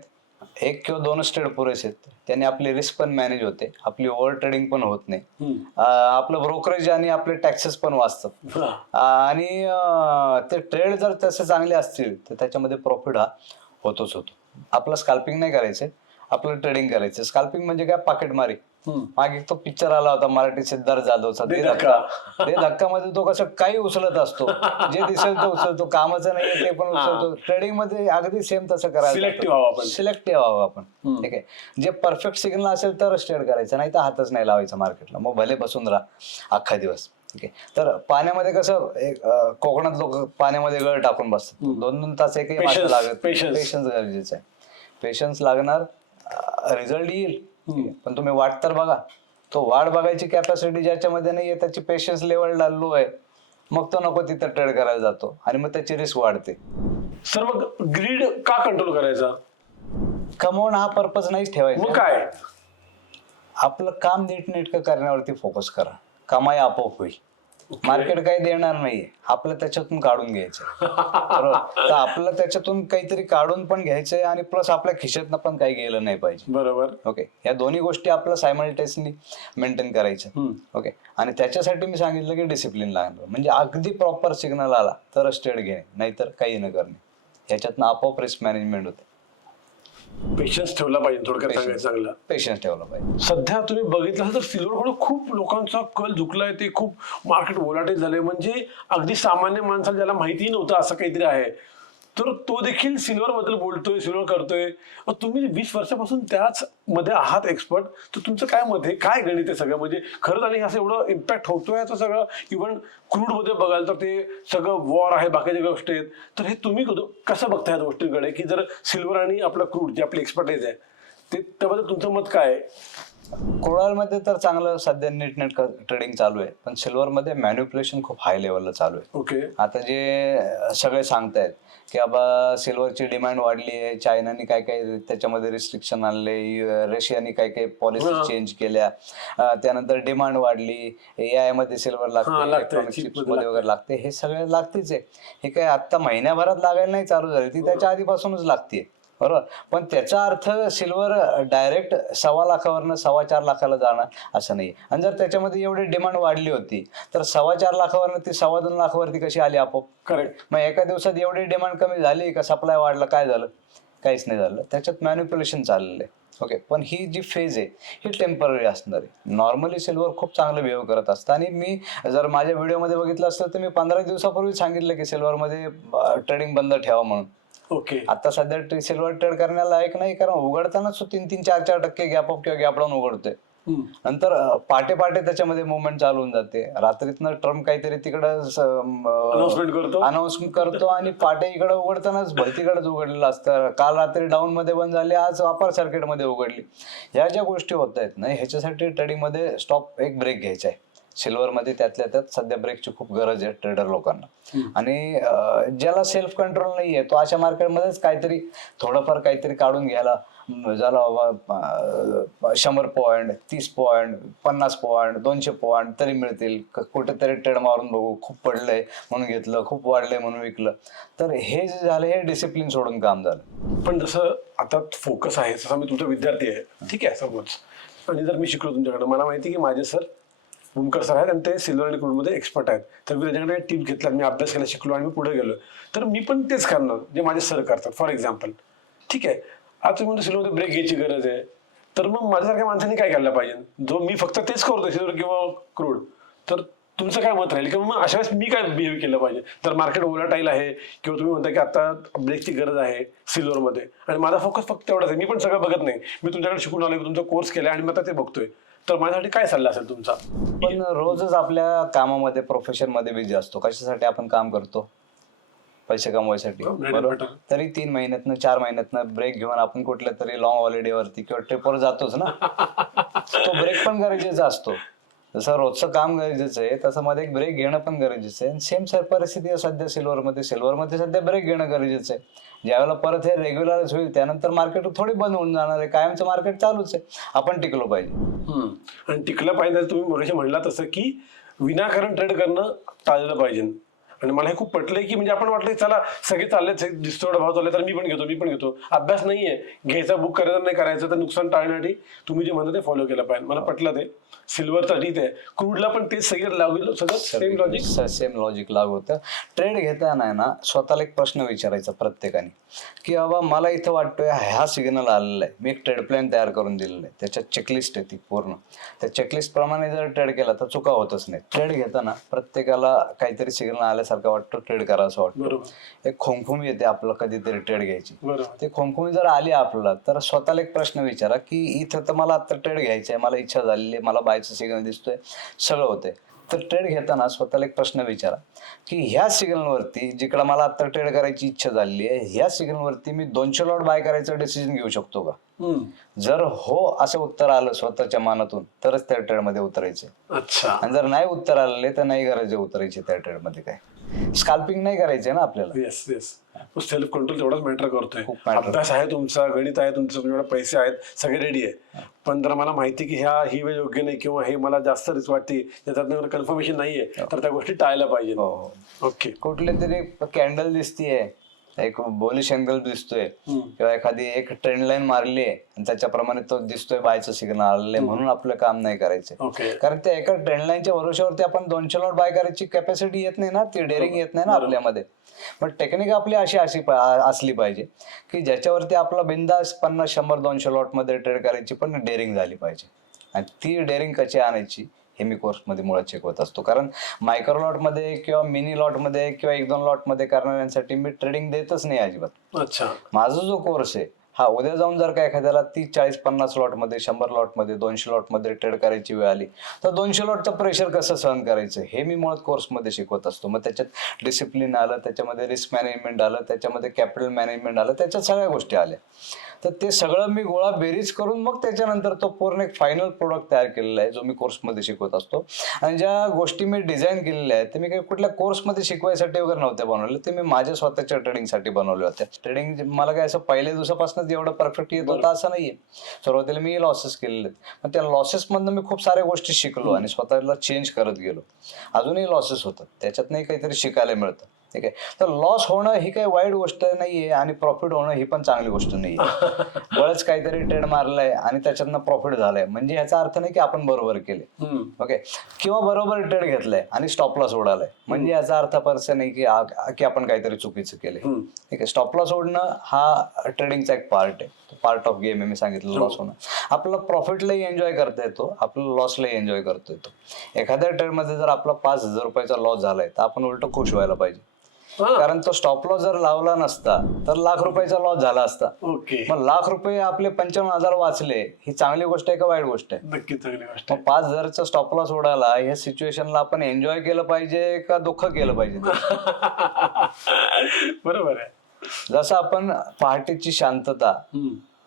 1 किंवा 2च ट्रेड पुरेसे आहेत. त्याने आपली रिस्क पण मॅनेज होते, आपली ओव्हर ट्रेडिंग पण होत नाही, आपलं ब्रोकरेज आणि आपले टॅक्सेस पण वाचतात. आणि ते ट्रेड जर तसे चांगले असतील तर त्याच्यामध्ये प्रॉफिट हा होतोच होतो. आपलं स्कॅल्पिंग नाही करायचं, आपलं ट्रेडिंग करायचं. स्कॅल्पिंग म्हणजे काय, पाकिटमारी. मागे तो पिक्चर आला होता मराठी सिद्धार्थ जाधवचा, दे धक्का मध्ये तो कसं काही उचलत असतो, जे दिसेल तो उचलतो, कामाचं नाही ते पण उचलतो. ट्रेडिंग मध्ये अगदी सेम तसं करायचं, सिलेक्टिव्ह व्हावं आपण. ठीक आहे, जे परफेक्ट सिग्नल असेल तरच ट्रेड करायचं, नाही तर हातच नाही लावायचा मार्केटला, मग भले बसून राहा अख्खा दिवस. ठीक आहे, तर पाण्यामध्ये कसं कोकणात लोक पाण्यामध्ये गळ टाकून बसतात, 2-2 तास एकही मासे लागत. पेशन्स गरजेचं आहे, पेशन्स लागणार, रिझल्ट येईल. पण तुम्ही वाट तर बघा, तो वाट बघायची कॅपॅसिटी ज्याच्यामध्ये नाहीये, त्याची पेशन्स लेवल लो आहे, मग तो नको तिथं ट्रेड करायला जातो आणि मग त्याची रिस्क वाढते. सर मग ग्रीड का कंट्रोल करायचा? कमवणं हा पर्पज नाहीच ठेवायचा. मग काय, आपलं काम नीटनेटकं करण्यावरती फोकस करा, कमाई आपोआप होईल. मार्केट काही देणार नाहीये, आपलं त्याच्यातून काढून घ्यायचं. बरोबर, तर आपलं त्याच्यातून काहीतरी काढून पण घ्यायचंय आणि प्लस आपल्या खिशातनं पण काही गेलं नाही पाहिजे. बरोबर. ओके, या दोन्ही गोष्टी आपलं सायमल्टेनियसली मेंटेन करायचं. ओके, आणि त्याच्यासाठी मी सांगितलं की डिसिप्लिन लागणार, म्हणजे अगदी प्रॉपर सिग्नल आला तरच ट्रेड घेणे, नाहीतर काही न करणे. ह्याच्यातनं आपोआप रिस्क मॅनेजमेंट होते. पेशन्स ठेवला पाहिजे, थोडक्यात सांगायचं चांगलं. पेशन्स ठेवला पाहिजे. सध्या तुम्ही बघितलं असेल तर सिल्वरकडे खूप लोकांचा कल झुकलाय, ते खूप मार्केट वोलाटाईल झालंय. म्हणजे अगदी सामान्य माणसाला ज्याला माहितीही नव्हतं असं काहीतरी आहे, तर तो देखील सिल्वर बद्दल बोलतोय, सिल्वर करतोय. तुम्ही 20 वर्षापासून त्याच मध्ये आहात एक्सपर्ट, तर तुमचं काय मत आहे, काय गणित आहे सगळं? म्हणजे खरंच आणि असं एवढं इम्पॅक्ट होतोय याचं सगळं, इव्हन क्रूड मध्ये बघाल तर ते सगळं वॉर आहे, बाकीच्या गोष्टी आहेत. तर हे तुम्ही कसं बघताय या गोष्टींकडे, की जर सिल्वर आणि आपला क्रूड जे आपली एक्सपर्टाईज आहे ते, त्याबद्दल तुमचं मत काय आहे? क्रूडऑइलमध्ये तर चांगलं सध्या नीट ट्रेडिंग चालू आहे, पण सिल्वरमध्ये मॅन्युप्युलेशन खूप हाय लेवलला चालू आहे. ओके. आता जे सगळे सांगतायत की बाबा सिल्वरची डिमांड वाढली आहे, चायनाने काय काय त्याच्यामध्ये रिस्ट्रिक्शन आणले, रशियाने काय काय पॉलिसी चेंज केल्या, त्यानंतर डिमांड वाढली, AI मध्ये सिल्वर लागते, इलेक्ट्रॉनिक चिप्स मध्ये वगैरे लागते, हे सगळं लागतेच आहे. हे काय आता महिन्याभरात लागायला नाही चालू झाली, ती त्याच्या आधीपासूनच लागते, बरोबर. पण त्याचा अर्थ सिल्वर डायरेक्ट 1.25 लाखावरनं 4.25 लाखाला जाणार असं नाही. आणि जर त्याच्यामध्ये एवढी डिमांड वाढली होती तर 4.25 लाखावरनं ती 2.25 लाखावरती कशी आली आपोआप? करेक्ट. मग एका दिवसात एवढी डिमांड कमी झाली का सप्लाय वाढला, काय झालं? काहीच नाही झालं. त्याच्यात मॅन्युप्युलेशन चाललेलं आहे. ओके, पण ही जी फेज आहे ही टेम्पररी असणार आहे. नॉर्मली सिल्वर खूप चांगलं बिहेव करत असतं. आणि मी जर माझ्या व्हिडिओमध्ये बघितलं असतं तर मी 15 दिवसापूर्वी सांगितलं की सिल्वरमध्ये ट्रेडिंग बंद ठेवा म्हणून. ओके. आता सध्या सिल्वर ट्रेड करण्याला लायक नाही, कारण उघडतानाच 3-3, 4-4% गॅप अप किंवा गॅप डाऊन उघडतोय. नंतर पहाटे त्याच्यामध्ये मुवमेंट चालू होऊन जाते. रात्रीतनं ट्रम्प काहीतरी तिकडं अनाउन्समेंट करतो आणि पहाटे इकडे उघडतानाच भलतीकडेच उघडलेलं असतं. काल रात्री डाऊन मध्ये बंद झाली, आज अपर सर्किट मध्ये उघडली. ह्या ज्या गोष्टी होत आहेत ना, ह्याच्यासाठी ट्रेडिंग मध्ये स्टॉप एक ब्रेक घ्यायचा आहे. सिल्वरमध्ये त्यातल्या त्यात सध्या ब्रेकची खूप गरज आहे ट्रेडर लोकांना. आणि ज्याला सेल्फ कंट्रोल नाहीये तो अशा मार्केटमध्येच काहीतरी थोडंफार काहीतरी काढून घ्यायला, झाला बाबा 100 पॉईंट, 30 पॉईंट, 50 पॉईंट, 200 पॉईंट तरी मिळतील. कुठेतरी ट्रेड मारून बघू, खूप पडलंय म्हणून घेतलं, खूप वाढलंय म्हणून विकलं. तर हे जे झालं हे डिसिप्लिन सोडून काम झालं. पण जसं आता फोकस आहे, जसं मी तुमचा विद्यार्थी आहे, ठीक आहे सपोज, आणि जर मी शिकलो तुमच्याकडे, मला माहिती की माझे सर भूमकर सर आहेत आणि ते सिल्वर आणि क्रूडमध्ये एक्सपर्ट आहेत, तर मी त्याच्याकडे टिप घेतला, मी अभ्यास केला, शिकलो आणि मी पुढे गेलो. तर मी पण तेच करणार जे माझे सर करतात. फॉर एक्झाम्पल, ठीक आहे, आज तुम्ही म्हणतो सिल्वरमध्ये ब्रेक घ्यायची गरज आहे, तर मग माझ्यासारख्या माणसाने काय करायला पाहिजे, जो मी फक्त तेच करतो सिल्वर किंवा क्रूड? तर तुमचं काय मत राहील, किंवा मग अशा वेळेस मी काय बिहेव केलं पाहिजे जर मार्केट वोलाटाईल आहे, किंवा तुम्ही म्हणता की आता ब्रेकची गरज आहे सिल्वरमध्ये आणि माझा फोकस फक्त तेवढाच आहे, मी पण सगळं बघत नाही, मी तुमच्याकडे शिकून आलोय, तुमचा कोर्स केला आणि मी आता ते बघतोय, तर माझ्यासाठी काय सल्ला असेल तुमचा? पण रोजच आपल्या कामामध्ये, प्रोफेशन मध्ये बिझी असतो. कशासाठी आपण काम करतो? पैसे कमवायसाठी, बरोबर. तरी 3 महिन्यातनं 4 महिन्यातनं ब्रेक घेऊन आपण कुठल्या तरी लॉंग हॉलिडेवरती किंवा ट्रिपवर जातोच ना. तो ब्रेक पण गरजेचा असतो. जसं रोजचं काम गरजेचं आहे तसं मध्ये एक ब्रेक घेणं पण गरजेचं आहे. सेम परिस्थिती आहे सध्या सिल्वरमध्ये सध्या ब्रेक घेणं गरजेचं आहे. ज्यावेळेला परत हे रेग्युलरच होईल त्यानंतर मार्केट थोडी बंद होऊन जाणार आहे. कायमचं मार्केट चालूच आहे. आपण टिकलो पाहिजे. आणि टिकलं पाहिजे, तुम्ही मगाशी म्हणला तसं की विनाकारण ट्रेड करणं टाळलं पाहिजे. आणि मला हे खूप पटलंय की म्हणजे आपण वाटलं चला सगळे चाललेच, दिसतो एवढा भाव चालले तर मी पण घेतो. अभ्यास नाहीये घ्यायचा, बुक करायचं नाही करायचं, तर नुकसान टाळण्यासाठी तुम्ही जे म्हणता ते फॉलो केलं पाहिजे. मला पटलं ते. सिल्वरसाठी ते क्रूडला पण तेच सगळं लागू, सगळं सेम लॉजिक लागू होतं. ट्रेड घेताना ना स्वतःला एक प्रश्न विचारायचा प्रत्येकाने की बाबा मला इथं वाटतोय ह्या सिग्नल आलेला आहे, मी एक ट्रेड प्लॅन तयार करून दिलेलं आहे, त्याच्यात चेकलिस्ट आहे ती पूर्ण. त्या चेकलिस्ट प्रमाणे जर ट्रेड केला तर चुका होतच नाही. ट्रेड घेताना प्रत्येकाला काहीतरी सिग्नल आल्यासारखं वाटतं, ट्रेड करावं वाटतं. एक खोमखुमी येते आपलं कधीतरी ट्रेड घ्यायची. ते खोमखुमी जर आली आपल्याला तर स्वतःला एक प्रश्न विचारा की इथं तर मला आता ट्रेड घ्यायचं आहे, मला इच्छा झालेली आहे, मला बायचं सिग्नल दिसतोय, सगळं होतंय. तर ट्रेड घेताना स्वतःला एक प्रश्न विचारा की ह्या सिग्नलवरती जिकडे मला आता ट्रेड करायची इच्छा झाली आहे, ह्या सिग्नलवरती मी 200 लॉट बाय करायचं डिसिजन घेऊ शकतो का? जर हो असं उत्तर आलं स्वतःच्या मनातून तरच त्या ट्रेडमध्ये उतरायचं. अच्छा. आणि जर नाही उत्तर आलेले तर नाही गरज उतरायची त्या ट्रेडमध्ये. काय स्कॅल्पिंग नाही करायचे ना आपल्याला. येस येस, सेल्फ कंट्रोल तेवढाच मॅटर करतोय. अभ्यास आहे तुमचा, गणित आहे तुमचं, तुमच्याकडे पैसे आहेत, सगळे रेडी आहे, पण जर मला माहिती की ही वेळ योग्य नाही किंवा हे मला जास्त रिस्क वाटते, त्याच्यात कन्फर्मेशन नाहीये, तर त्या गोष्टी टाळायला पाहिजे. हो. ओके. कुठले तरी कॅन्डल दिसतीये एक बोलिश अँगल दिसतोय किंवा एखादी एक ट्रेंड लाईन मारली आहे आणि त्याच्याप्रमाणे तो दिसतोय बायचं सिग्नल आलेलं म्हणून आपलं काम नाही करायचं. ओके. कारण त्या एका ट्रेंड लाईनच्या भरोश्यावरती आपण 200 लॉट बाय करायची कॅपॅसिटी येत नाही ना, ती डेअरिंग येत नाही ना आपल्यामध्ये. पण टेक्निक आपली अशी असली पाहिजे की ज्याच्यावरती आपला बिंदास 50, 100, 200 लॉट मध्ये ट्रेड करायची पण डेअरिंग झाली पाहिजे. आणि ती डेअरिंग कशी आणायची हे मी कोर्समध्ये मुळात शिकवत असतो. कारण मायक्रो लॉटमध्ये किंवा मिनी लॉटमध्ये किंवा 1-2 लॉटमध्ये करणाऱ्यांसाठी मी ट्रेडिंग देतच नाही अजिबात. अच्छा. माझा जो कोर्स आहे हा उद्या जाऊन जर का एखाद्याला 30, 40, 50 लॉटमध्ये, 100 लॉटमध्ये, 200 लॉटमध्ये ट्रेड करायची वेळ आली तर 200 लॉटचं प्रेशर कसं सहन करायचं हे मी मुळात कोर्समध्ये शिकवत असतो. मग त्याच्यात डिसिप्लिन आलं, त्याच्यामध्ये रिस्क मॅनेजमेंट आलं, त्याच्यामध्ये कॅपिटल मॅनेजमेंट आलं, त्याच्यात सगळ्या गोष्टी आल्या. तर ते सगळं मी गोळा बेरीज करून मग त्याच्यानंतर तो पूर्ण एक फायनल प्रोडक्ट तयार केलेला आहे जो मी कोर्समध्ये शिकवत असतो. आणि ज्या गोष्टी मी डिझाईन केलेल्या आहेत ते मी काही कुठल्या कोर्समध्ये शिकवायसाठी वगैरे नव्हत्या बनवले, ते मी माझ्या स्वतःच्या ट्रेडिंगसाठी बनवले होते. ट्रेडिंग मला काय असं पहिल्या दिवसापासूनच एवढं परफेक्ट येत होतं असं नाहीये. सुरुवातीला मी लॉसेस केलेले आहेत, पण त्या लॉसेसमधनं मी खूप साऱ्या गोष्टी शिकलो आणि स्वतःला चेंज करत गेलो. अजूनही लॉसेस होतात, त्याच्यातनंही काहीतरी शिकायला मिळतं. ठीक आहे. तर लॉस होणं ही काही वाईट गोष्ट नाहीये आणि प्रॉफिट होणं ही पण चांगली गोष्ट नाहीये. बळच काहीतरी ट्रेड मारलाय आणि त्याच्यातनं प्रॉफिट झालंय म्हणजे याचा अर्थ नाही की आपण बरोबर केले. ओके. किंवा बरोबर ट्रेड घेतलाय आणि स्टॉप लॉस उडालाय म्हणजे याचा अर्थ परत नाही की आपण काहीतरी चुकीचं केलंय. ठीक आहे. स्टॉप लॉस उडणं हा ट्रेडिंगचा एक पार्ट आहे, पार्ट ऑफ गेम आहे. मी सांगितलं लॉस होणं. आपल्याला प्रॉफिटलाही एन्जॉय करता येतो, आपल्याला लॉसलाही एन्जॉय करता येतो. एखाद्या ट्रेडमध्ये जर आपला 5,000 रुपयाचा लॉस झालाय तर आपण उलट खुश व्हायला पाहिजे. कारण तो स्टॉप लॉस जर लावला नसता तर ₹1,00,000 लॉस झाला असता. ओके. मग ₹1,00,000 आपले 55,000 वाचले ही चांगली गोष्ट आहे का वाईट गोष्ट आहे? नक्की चांगली गोष्ट. मग 5,000चा स्टॉप लॉस उडाला ह्या सिच्युएशनला आपण एन्जॉय केलं पाहिजे का दुःख केलं पाहिजे? बरोबर आहे. जसं आपण पहाटेची शांतता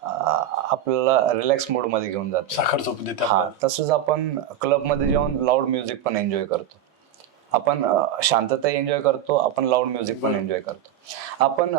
आपल्याला रिलॅक्स मोड मध्ये घेऊन जातो, साखर झोप देते. हा, तसंच आपण क्लब मध्ये जाऊन लाऊड म्युझिक पण एन्जॉय करतो. आपण शांतता एन्जॉय करतो, आपण लाऊड म्युझिक पण एन्जॉय करतो. आपण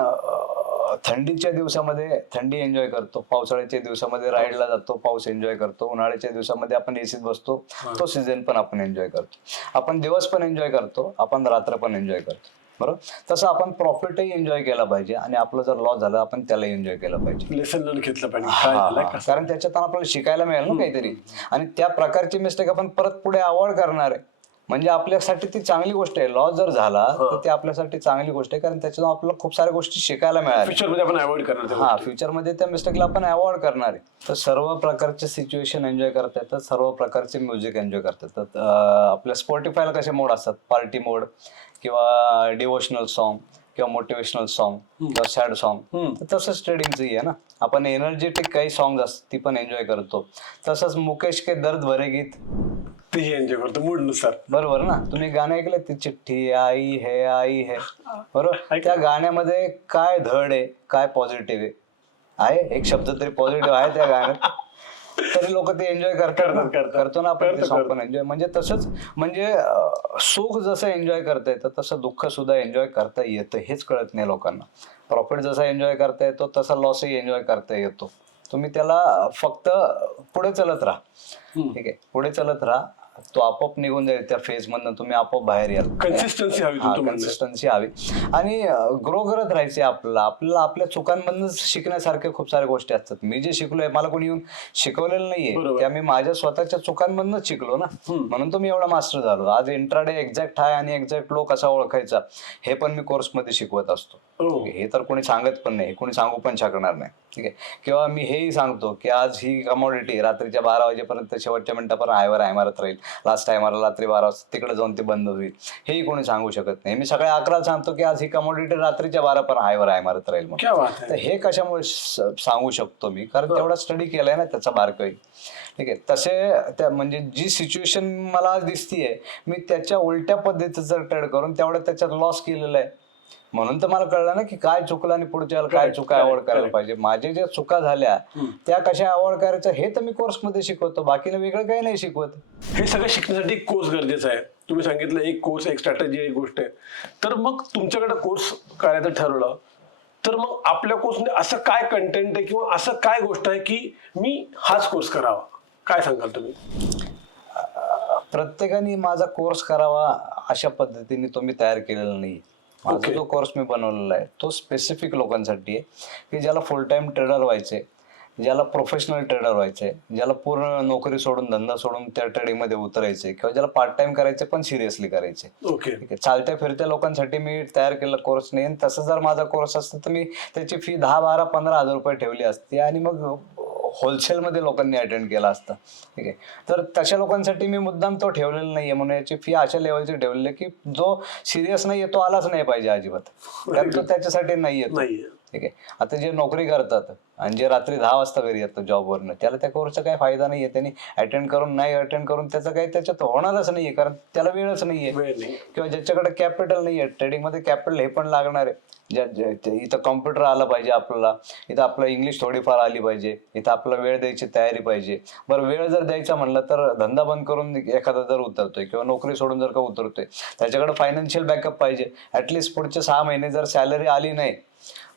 थंडीच्या दिवसामध्ये थंडी एन्जॉय करतो, पावसाळ्याच्या दिवसामध्ये राईडला जातो, पाऊस एन्जॉय करतो, उन्हाळ्याच्या दिवसामध्ये आपण एसीत बसतो, तो सीझन पण आपण एन्जॉय करतो. आपण दिवस पण एन्जॉय करतो, आपण रात्र पण एन्जॉय करतो. बरोबर. तसं आपण प्रॉफिटही एन्जॉय केला पाहिजे आणि आपलं जर लॉस झालं आपण त्याला एन्जॉय केलं पाहिजे. लेसन लर्न घेतलं पाहिजे. कारण त्याच्यात आपल्याला शिकायला मिळेल ना काहीतरी. आणि त्या प्रकारची मिस्टेक आपण परत पुढे अवॉइड करणार आहे म्हणजे आपल्यासाठी ती चांगली गोष्ट आहे. लॉस जर झाला तर ती आपल्यासाठी चांगली गोष्ट आहे कारण त्याच्यातून आपल्याला खूप साऱ्या गोष्टी शिकायला मिळाल्या. फ्युचरमध्ये आपण अवॉइड करणार. हा, फ्युचरमध्ये त्या मिस्टेकला आपण अवॉइड करणार आहे. तर सर्व प्रकारचे सिच्युएशन एन्जॉय करता येतात, सर्व प्रकारचे म्युझिक एन्जॉय करता येतात. आपल्या स्पॉटिफायला कसे मोड असतात, पार्टी मोड किंवा डिवोशनल सॉन्ग किंवा मोटिवेशनल सॉन्ग किंवा सॅड सॉन्ग. तसंच ट्रेडिंगचं आहे ना. आपण एनर्जेटिक काही सॉंग असतात ती पण एन्जॉय करतो. तसंच मुकेश के दर्द भरे गीत तेही एन्जॉय करतो मूड नुसार. बरोबर ना. तुम्ही गाणं ऐकलं ती चिठ्ठी आई है बरोबर. त्या गाण्यामध्ये काय धड आहे, काय पॉझिटिव्ह आहे, एक शब्द तरी पॉझिटिव्ह आहे त्या गाण्यात, तरी लोक ते एन्जॉय करतो ना आपण ते सॉन्ग पण एन्जॉय. म्हणजे तसंच म्हणजे सुख जसं एन्जॉय करता येतं तसं दुःख सुद्धा एन्जॉय करता येतं हेच कळत नाही लोकांना. प्रॉफिट जसा एन्जॉय करता येतो तसा लॉसही एन्जॉय करता येतो. तुम्ही त्याला फक्त पुढे चलत राहा. ठीक आहे. पुढे चलत राहा, तो आपोआप निघून जाईल. त्या फेज मधनं तुम्ही आपोआप बाहेर याल. कन्सिस्टन्सी हवी. कन्सिस्टन्सी हवी आणि ग्रो करत राहायचे. आपल्याला आपल्या चुकांमधून शिकण्यासारख्या खूप साऱ्या गोष्टी असतात. मी जे शिकलोय मला कोणी येऊन शिकवलेलं नाहीये, त्या मी माझ्या स्वतःच्या चुकांमधूनच शिकलो ना. म्हणून तो मी एवढा मास्टर झालो. आज इंट्राडे एक्झॅक्ट हाय आणि एक्झॅक्ट लो कसा ओळखायचा हे पण मी कोर्समध्ये शिकवत असतो. हे तर कोणी सांगत पण नाही, कोणी सांगू पण शकणार नाही. ठीक आहे. किंवा मी हेही सांगतो की आज ही कमॉडिटी रात्रीच्या 12 वाजेपर्यंत शेवटच्या मिनिटापर्यंत हायवर मारत राहील, लास्ट टायमाला रात्री 12 वाजता तिकडे जाऊन ते बंद होईल, हेही कोणी सांगू शकत नाही. मी सकाळी 11 सांगतो की आज ही कमॉडिटी रात्रीच्या 12 पर्यंत हायवर मारत राहील म्हणून. तर हे कशामुळे सांगू शकतो मी, कारण तेवढा स्टडी केलाय ना त्याचा बारकाई. ठीक आहे. तसे त्या म्हणजे जी सिच्युएशन मला आज दिसतीये मी त्याच्या उलट्या पद्धतीचं ट्रेड करून तेवढ्या त्याच्यात लॉस केलेला आहे. म्हणून तर मला कळलं ना की काय चुकलं आणि पुढच्या काय चुका अवॉइड करायला पाहिजे. माझे ज्या चुका झाल्या त्या कशा अवॉइड करायच्या हे तर मी कोर्समध्ये शिकवतो, बाकीला वेगळं काही नाही शिकवत. हे सगळं शिकण्यासाठी कोर्स गरजेचा आहे. तुम्ही सांगितलं एक कोर्स, एक स्ट्रॅटेजी, एक गोष्ट आहे. तर मग तुमच्याकडे कोर्स करायचं ठरवलं तर मग आपल्या कोर्समध्ये असं काय कंटेंट आहे किंवा असं काय गोष्ट आहे की मी हाच कोर्स करावा, काय सांगाल तुम्ही? प्रत्येकाने माझा कोर्स करावा अशा पद्धतीने तो मी तयार केलेला नाही. माझा जो कोर्स मी बनवलेला आहे तो स्पेसिफिक लोकांसाठी आहे की ज्याला फुल टाइम ट्रेडर व्हायचे, ज्याला प्रोफेशनल ट्रेडर व्हायचे, ज्याला पूर्ण नोकरी सोडून धंदा सोडून त्या ट्रेडिंग मध्ये उतरायचे, किंवा ज्याला पार्ट टाइम करायचे पण सिरियसली करायचे. ओके. ठीक आहे. चालत्या फिरत्या लोकांसाठी मी तयार केला कोर्स नाही. आणि तसं जर माझा कोर्स असता तर मी त्याची फी 10, 12, 15 हजार रुपये ठेवली असती आणि मग होलसेलमध्ये लोकांनी अटेंड केला असता. ठीक आहे. तर तशा लोकांसाठी मी मुद्दाम तो ठेवलेला नाहीये, म्हणून याची फी अशा लेवलची ठेवलेली आहे की जो सिरियस नाहीये तो आलाच नाही पाहिजे अजिबात, कारण तो त्याच्यासाठी नाहीये तो. नाहीये. ठीक आहे. आता जे नोकरी करतात आणि जे रात्री 10 वाजता घरी येतात जॉबवरनं, त्याला त्या कोर्सचा काही फायदा नाहीये. त्यांनी अटेंड करून नाही अटेंड करून त्याचं काही त्याच्यात होणारच नाहीये, कारण त्याला वेळच नाहीये. वेळ नाही. किंवा ज्याच्याकडे कॅपिटल नाहीये, ट्रेडिंगमध्ये कॅपिटल हे पण लागणार आहे. इथं कॉम्प्युटर आला पाहिजे आपल्याला, इथं आपलं इंग्लिश थोडीफार आली पाहिजे, इथं आपला वेळ द्यायची तयारी पाहिजे. बरं, वेळ जर द्यायचा म्हणलं तर धंदा बंद करून एखादा जर उतरतोय किंवा नोकरी सोडून जर का उतरतोय, त्याच्याकडे फायनान्शियल बॅकअप पाहिजे. ऍटलिस्ट पुढचे 6 महिने जर सॅलरी आली नाही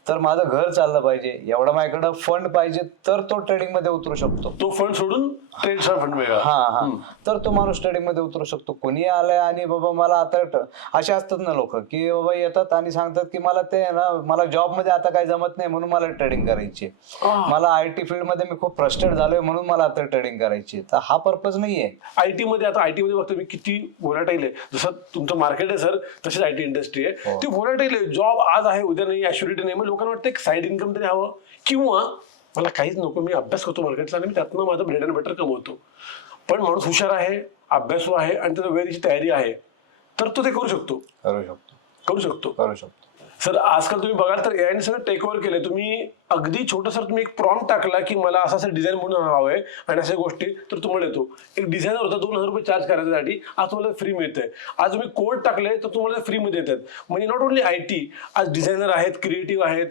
तर माझं घर चाललं पाहिजे, एवढा माझ्याकडे फंड पाहिजे, तर तो ट्रेडिंग मध्ये उतरू शकतो. तो फंड सोडून ट्रेडचा फंड वेगळा. हा, तर तो माणूस ट्रेडिंग मध्ये उतरू शकतो. कोणी आलाय आणि बाबा मला आता असे असतात ना लोक की बाबा येतात आणि सांगतात की मला ते ना, मला जॉब मध्ये आता काही जमत नाही म्हणून मला ट्रेडिंग करायची, मला IT फील्ड मध्ये मी खूप फ्रस्ट्रेट झालोय म्हणून मला आता ट्रेडिंग करायची. तर हा पर्पज नाहीये. IT मध्ये बघतो मी किती व्होलाटाईल आहे. जसं तुमचं मार्केट आहे सर, तशीच IT इंडस्ट्री आहे. ती व्होलाटाईल आहे. जॉब आज आहे उद्या नाही, ॲश्युरिटी नाही. मग लोकांना वाटतं एक साईड इन्कम तरी हवं, किंवा मला काहीच नको, मी अभ्यास करतो मार्केटचा आणि मी त्यातनं माझं ब्रेड अँड बटर कमवतो. पण माणूस हुशार आहे, अभ्यासू आहे आणि त्याच्या वेळेची तयारी आहे, तर तो ते करू शकतो. सर आजकाल तुम्ही बघाल तर एआयने सगळं टेक ओव्हर केले. तुम्ही अगदी छोटं सर, तुम्ही एक प्रॉम्प्ट टाकला की मला असं डिझाईन म्हणून हवं आहे आणि अशा गोष्टी, तर तुम्हाला येतो. एक डिझायनर होता 2000 रुपये चार्ज करायसाठी, आज तुम्हाला फ्री मिळतंय. आज तुम्ही कोड टाकले तर तुम्हाला फ्री मध्ये येतात. म्हणजे नॉट ओनली IT, आज डिझायनर आहेत, क्रिएटिव्ह आहेत.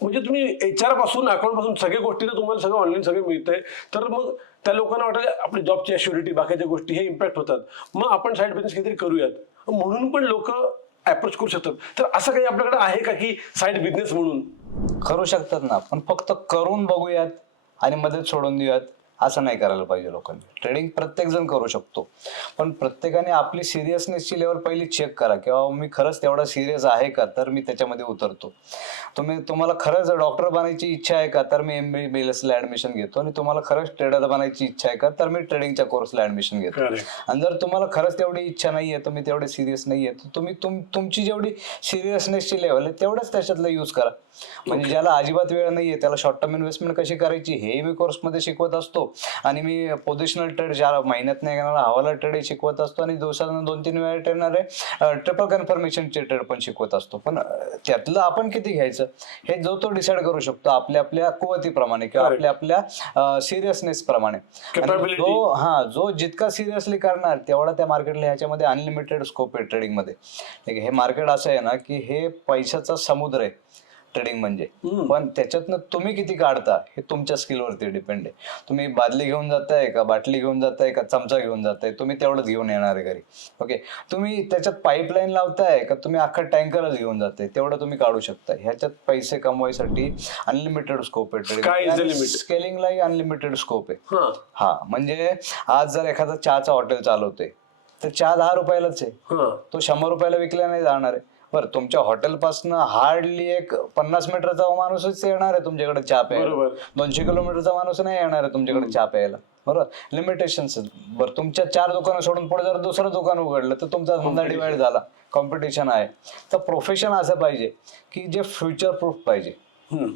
म्हणजे तुम्ही HR पासून अकाउंट पासून सगळ्या गोष्टी तुम्हाला सगळं ऑनलाईन सगळं मिळतंय. तर मग त्या लोकांना वाटेल आपली जॉबची ॲश्युरिटी, बाकीच्या गोष्टी हे इम्पॅक्ट होतात. मग आपण साईड बिझनेस काहीतरी करूयात, म्हणून पण लोक अप्रोच करू शकतात. तर असं काही आपल्याकडे आहे का की साईड बिझनेस म्हणून करू शकतात ना, पण फक्त करून बघूयात आणि मध्येच सोडून देऊयात असं नाही करायला पाहिजे लोकांनी. ट्रेडिंग प्रत्येक जण करू शकतो, पण प्रत्येकाने आपली सिरियसनेसची लेवल पहिली चेक करा किंवा मी खरंच तेवढा सिरियस आहे का, तर मी त्याच्यामध्ये उतरतो. तुम्हाला खरंच डॉक्टर बनायची इच्छा आहे का, तर मी MBBSला ऍडमिशन घेतो. आणि तुम्हाला खरंच ट्रेडर बनायची इच्छा आहे का, तर मी ट्रेडिंगच्या कोर्सला ऍडमिशन घेतो. आणि जर तुम्हाला खरंच तेवढी इच्छा नाहीये, तुम्ही तेवढे सिरियस नाहीये, तर तुम्ही तुमची जेवढी सिरियसनेसची लेवल आहे तेवढंच त्याच्यातलं यूज करा. म्हणजे ज्याला अजिबात वेळ नाहीये त्याला शॉर्ट टर्म इन्व्हेस्टमेंट कशी करायची हे मी कोर्समध्ये शिकवत असतो. आणि मी पोझिशनल ट्रेड 4 महिन्यात नाही येणारा हवाला ट्रेड शिकवत असतो. आणि दिवसातून 2-3 वेळा येणारे ट्रिपल कन्फर्मेशनचे ट्रेड पण शिकवत असतो. पण त्यातलं आपण किती घ्यायचं हे तो डिसाईड करू शकतो आपल्या कुवतीप्रमाणे किंवा आपल्या सिरियसनेस प्रमाणे. जो जितका सिरियसली करणार तेवढा त्या मार्केटला ह्याच्यामध्ये अनलिमिटेड स्कोप आहे ट्रेडिंगमध्ये. ठीक आहे. हे मार्केट असं आहे ना की हे पैशाचा समुद्र आहे ट्रेडिंग म्हणजे. पण त्याच्यातनं तुम्ही किती काढता हे तुमच्या स्किलवरती डिपेंड आहे. तुम्ही बादली घेऊन जाताय का, बाटली घेऊन जाताय का, चमचा घेऊन जाताय, तुम्ही तेवढंच घेऊन येणार आहे घरी. ओके. तुम्ही त्याच्यात पाईपलाईन लावताय का, तुम्ही अख्खा टँकरच घेऊन जाताय, तेवढं तुम्ही काढू शकता. ह्याच्यात पैसे कमवायसाठी अनलिमिटेड स्कोप आहे ट्रेडिंग. स्केलिंगलाही अनलिमिटेड स्कोप आहे. हा, म्हणजे आज जर एखादा चहाचा हॉटेल चालवतोय तर चहा 10 रुपयालाच आहे, तो 100 रुपयाला विकला नाही जाणार आहे. बरं, तुमच्या हॉटेलपासून हार्डली एक 50 मीटरचा माणूसच येणार आहे तुमच्याकडे चहा प्यायला. 200 किलोमीटरचा माणूस नाही येणार आहे तुमच्याकडे चहा प्यायला. बरोबर, लिमिटेशन्स. बरं, तुमच्या 4 दुकानं सोडून पुढे जर दुसरं दुकान उघडलं तर तुमचा धंदा डिवाइड झाला. कॉम्पिटिशन आहे. तर प्रोफेशन असं पाहिजे की जे फ्युचर प्रूफ पाहिजे.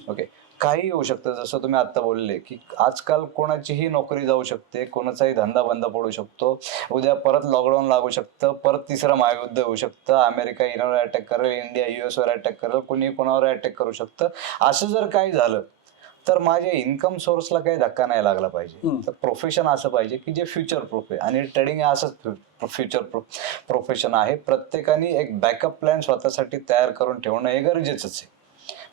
ओके. काही होऊ शकतं, जसं तुम्ही आता बोलले की आजकाल कोणाचीही नोकरी जाऊ शकते, कोणाचाही धंदा बंद पडू शकतो, उद्या परत लॉकडाऊन लागू शकतं, परत तिसरं महायुद्ध होऊ शकतं, अमेरिका इराणवर अटॅक करेल, इंडिया US वर अटॅक करेल, कोणी कोणावर अटॅक करू शकतं. असं जर काही झालं तर माझ्या इन्कम सोर्सला काही धक्का नाही लागला पाहिजे. तर प्रोफेशन असं पाहिजे की जे फ्युचर प्रूफ आहे. आणि ट्रेडिंग हे असंच फ्युचर प्रूफ प्रोफेशन आहे. प्रत्येकाने एक बॅकअप प्लॅन स्वतःसाठी तयार करून ठेवणं हे गरजेचंच आहे.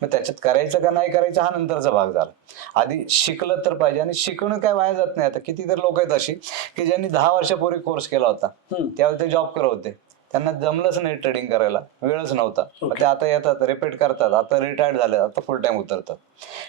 मग त्याच्यात करायचं का नाही करायचं हा नंतरचा भाग झाला. आधी शिकलं तर पाहिजे. आणि शिकणं काय वाया जात नाही. आता कितीतरी लोक आहेत अशी की ज्यांनी 10 वर्षापूर्वी कोर्स केला होता, त्यावेळी ते जॉब करत होते, त्यांना जमलंच नाही ट्रेडिंग करायला, वेळच नव्हता. ते आता येतात, रिपीट करतात, आता रिटायर्ड झाले, आता फुल टाइम उतरतात.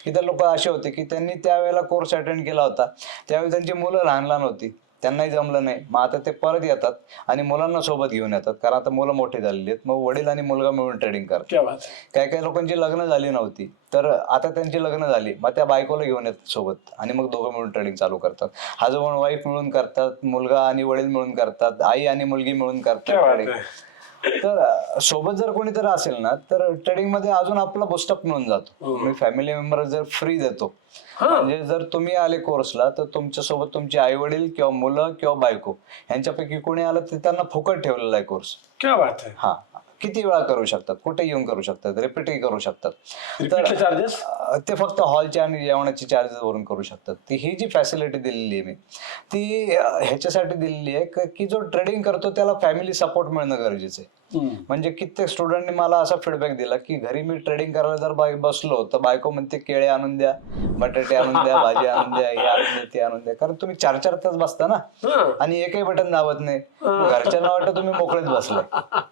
इतर लोक असे होते की त्यांनी त्यावेळेला कोर्स अटेंड केला होता, त्यावेळी त्यांची मुलं लहान लहान होती, त्यांनाही जमलं नाही, मग आता ते परत येतात आणि मुलांना सोबत घेऊन येतात, कारण आता मुलं मोठी झालेली आहेत, मग वडील आणि मुलगा मिळून ट्रेडिंग करतात. क्या बात. काही काही लोकांची लग्न झाली नव्हती, तर आता त्यांची लग्न झाली, मग त्या बायकोला घेऊन येतात सोबत आणि मग दोघं मिळून ट्रेडिंग चालू करतात. हजबंड वाईफ मिळून करतात, मुलगा आणि वडील मिळून करतात, आई आणि मुलगी मिळून क्या करतात बात ट्रेडिंग. आहे. तर सोबत जर कोणीतरी असेल ना, तर ट्रेडिंग मध्ये अजून आपला बुस्टअप मिळून जातो. मी फॅमिली मेंबर जर फ्री देतो, म्हणजे जर तुम्ही आले कोर्सला तर तुमच्या सोबत तुमचे आई वडील किंवा मुलं किंवा बायको यांच्यापैकी कोणी आलं तर त्यांना फुकट ठेवलेला आहे कोर्स. क्या बात आहे. हा, किती वेळा करू शकतात, कुठे येऊन करू शकतात, रिपीटही करू शकतात. रिपीटचे चार्जेस? ते फक्त हॉलचे आणि जेवणाचे चार्जेस वरून करू शकतात. ती ही जी फॅसिलिटी दिलेली आहे मी, ती ह्याच्यासाठी दिलेली आहे की जो ट्रेडिंग करतो त्याला फॅमिली सपोर्ट मिळणं गरजेचं आहे. म्हणजे कित्येक स्टुडंटनी मला असा फीडबॅक दिला की घरी मी ट्रेडिंग करायला जर बसलो तर बायको म्हणते केळे आणून द्या, बटाटे आणून द्या, भाजी आणून द्या, हे आणून द्या, ते आणून द्या. कारण तुम्ही 4-4 तास बसता ना आणि एकही बटन दाबत नाही, घरच्यांना वाटतं तुम्ही मोकळेच बसलाय.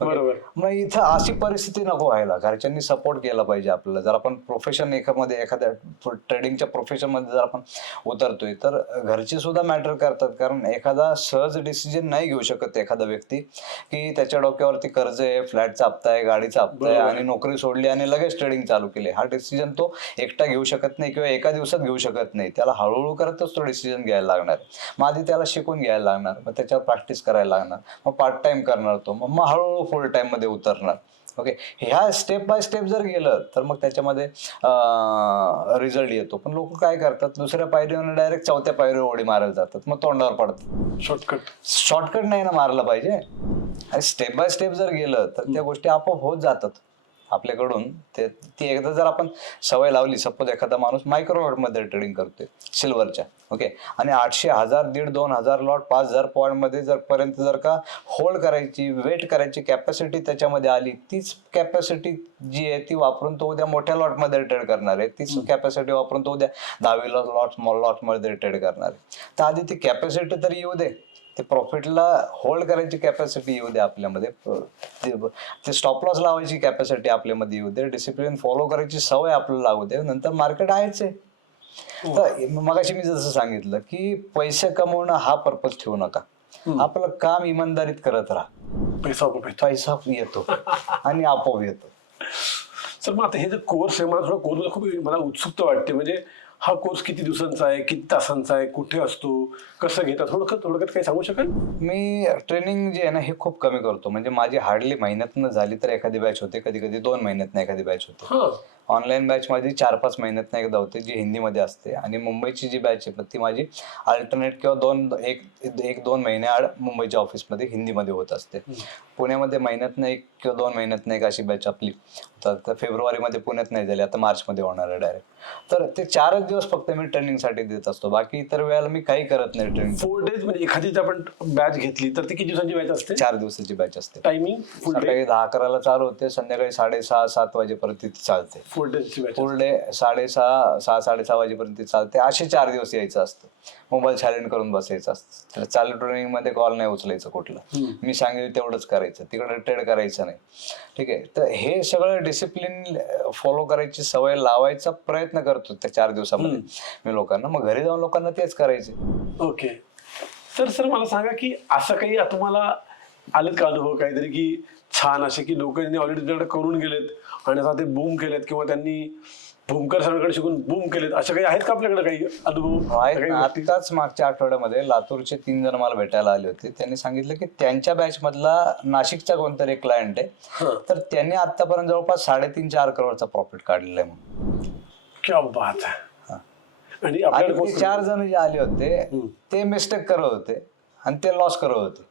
बरोबर. मग इथं अशी परिस्थिती नको व्हायला. घरच्यांनी सपोर्ट केला पाहिजे आपल्याला. जर आपण प्रोफेशन एखाद्या ट्रेडिंगच्या प्रोफेशन मध्ये जर आपण उतरतोय तर घरचे सुद्धा मॅटर करतात. कारण एखादा सहज डिसिजन नाही घेऊ शकत एखादा व्यक्ती की त्याच्या डोक्यावरती कर्ज आहे, फ्लॅटचा हप्ता आहे, गाडीचा हप्ता आहे आणि नोकरी सोडली आणि लगेच ट्रेडिंग चालू केली. हा डिसिजन तो एकटा घेऊ शकत नाही किंवा एका दिवसात घेऊ शकत नाही. त्याला हळूहळू करतच तो डिसिजन घ्यायला लागणार. मग आधी त्याला शिकून घ्यायला लागणार, मग त्याच्यावर प्रॅक्टिस करायला लागणार, मग पार्ट टाइम करणार तो, मग हळूहळू फुल टाइम मध्ये उतरणार. ओके, ह्या स्टेप बाय स्टेप जर गेलं तर मग त्याच्यामध्ये रिझल्ट येतो. पण लोक काय करतात, दुसऱ्या पायरीवर डायरेक्ट चौथ्या पायरीवर उडी मारायला जातात, मग तोंडावर पडतात. शॉर्टकट नाही ना मारला पाहिजे. आणि स्टेप बाय स्टेप जर गेलं तर त्या गोष्टी आपोआप होत जातात आपल्याकडून. ती एकदा जर आपण सवय लावली, सपोज एखादा माणूस मायक्रो मध्ये ट्रेडिंग करतोय सिल्वरच्या, ओके, आणि 800, 1000, 1,500 लॉट 5,000 पॉईंट मध्ये जर पर्यंत जर का होल्ड करायची, वेट करायची कॅपॅसिटी त्याच्यामध्ये आली, तीच कॅपॅसिटी जी आहे ती वापरून तो उद्या मोठ्या लॉट मध्ये ट्रेड करणार आहे. तीच कॅपॅसिटी वापरून तो उद्या 10 लॉट मध्ये ट्रेड करणार आहे. तर आधी ती कॅपॅसिटी तर येऊ दे, ते प्रॉफिटला होल्ड करायची कॅपॅसिटी येऊ दे आपल्यामध्ये, ते स्टॉप लॉस लावायची कॅपॅसिटी आपल्यामध्ये येऊ दे, डिसिप्लिन फॉलो करायची सवय आपल्याला लागू दे, नंतर मार्केट आहेच आहे. तर मगाशी मी जसं सांगितलं की पैसे कमवणं हा पर्पज ठेवू नका. आपलं काम इमानदारीत करत राहा, पैसा येतो आणि आपोआप येतो. सर, मग आता हे जे कोर्स आहे, मला थोडा कोर्स खूप मला उत्सुकता वाटते. म्हणजे हा कोर्स किती दिवसांचा आहे, किती तासांचा आहे, कुठे असतो, कसं घेतात, थोडक्यात काही सांगू शकाल? मी ट्रेनिंग जे आहे ना हे खूप कमी करतो. म्हणजे माझी हार्डली महिन्यातनं झाली तर एखादी बॅच होते, कधी कधी 2 महिन्यातनं एखादी बॅच होते. ऑनलाईन बॅच माझी 4-5 महिन्यातनं एकदा होते, जी हिंदीमध्ये असते. आणि मुंबईची जी बॅच आहे ती माझी अल्टरनेट किंवा 1-2 महिने आड मुंबईच्या ऑफिसमध्ये हिंदीमध्ये होत असते. पुण्यामध्ये महिन्यातनं 1 किंवा 2 महिन्यातनं एक अशी बॅच आपली. तर फेब्रुवारीमध्ये पुण्यात नाही झाली, आता मार्चमध्ये होणार आहे डायरेक्ट. तर ते 4च दिवस फक्त मी ट्रेनिंगसाठी देत असतो, बाकी इतर वेळेला मी काही करत नाही. ट्रेनिंग 4 डेज म्हणजे एखादी जर आपण बॅच घेतली तर ती किती दिवसांची बॅच असते? 4 दिवसाची बॅच असते. टायमिंग सकाळी 10-11ला चालू होते, संध्याकाळी 6:30-7 वाजेपर्यंत ती चालते. फुल डे 6:30-6:30 वाजेपर्यंत चालते. असे 4 दिवस यायचं असतं. मोबाईल सायलेंट करून बसायचं असतं. तर चालू ट्रेनिंग मध्ये कॉल नाही उचलायचं कुठला, मी सांगेल तेवढंच करायचं, तिकडे ट्रेड करायचं नाही. ठीक आहे, तर हे सगळं डिसिप्लिन फॉलो करायची सवय लावायचा प्रयत्न करतो त्या 4 दिवसामध्ये मी लोकांना. मग घरी जाऊन लोकांना तेच करायचे. ओके. तर सर मला सांगा की असं काही तुम्हाला आलेत का अनुभव काहीतरी की छान असे की लोकांनी ऑलरेडी तुमच्याकडे करून गेलेत आणि आता ते बूम केलेत किंवा त्यांनी भूमकर सरांकडे शिकून बूम केलेत, असे काही आहेत का आपल्याकडे काही अनुभव? आताच मागच्या आठवड्यामध्ये लातूरचे 3 जण मला भेटायला आले होते. त्यांनी सांगितलं की त्यांच्या बॅच मधला नाशिकचा कोणतरी एक क्लायंट आहे, तर त्यांनी आतापर्यंत जवळपास 3.5-4 करोडचा प्रॉफिट काढलेला आहे. म्हणून क्या बात आहे. आणि ते 4 जण जे आले होते ते मिस्टेक करत होते आणि ते लॉस करत होते.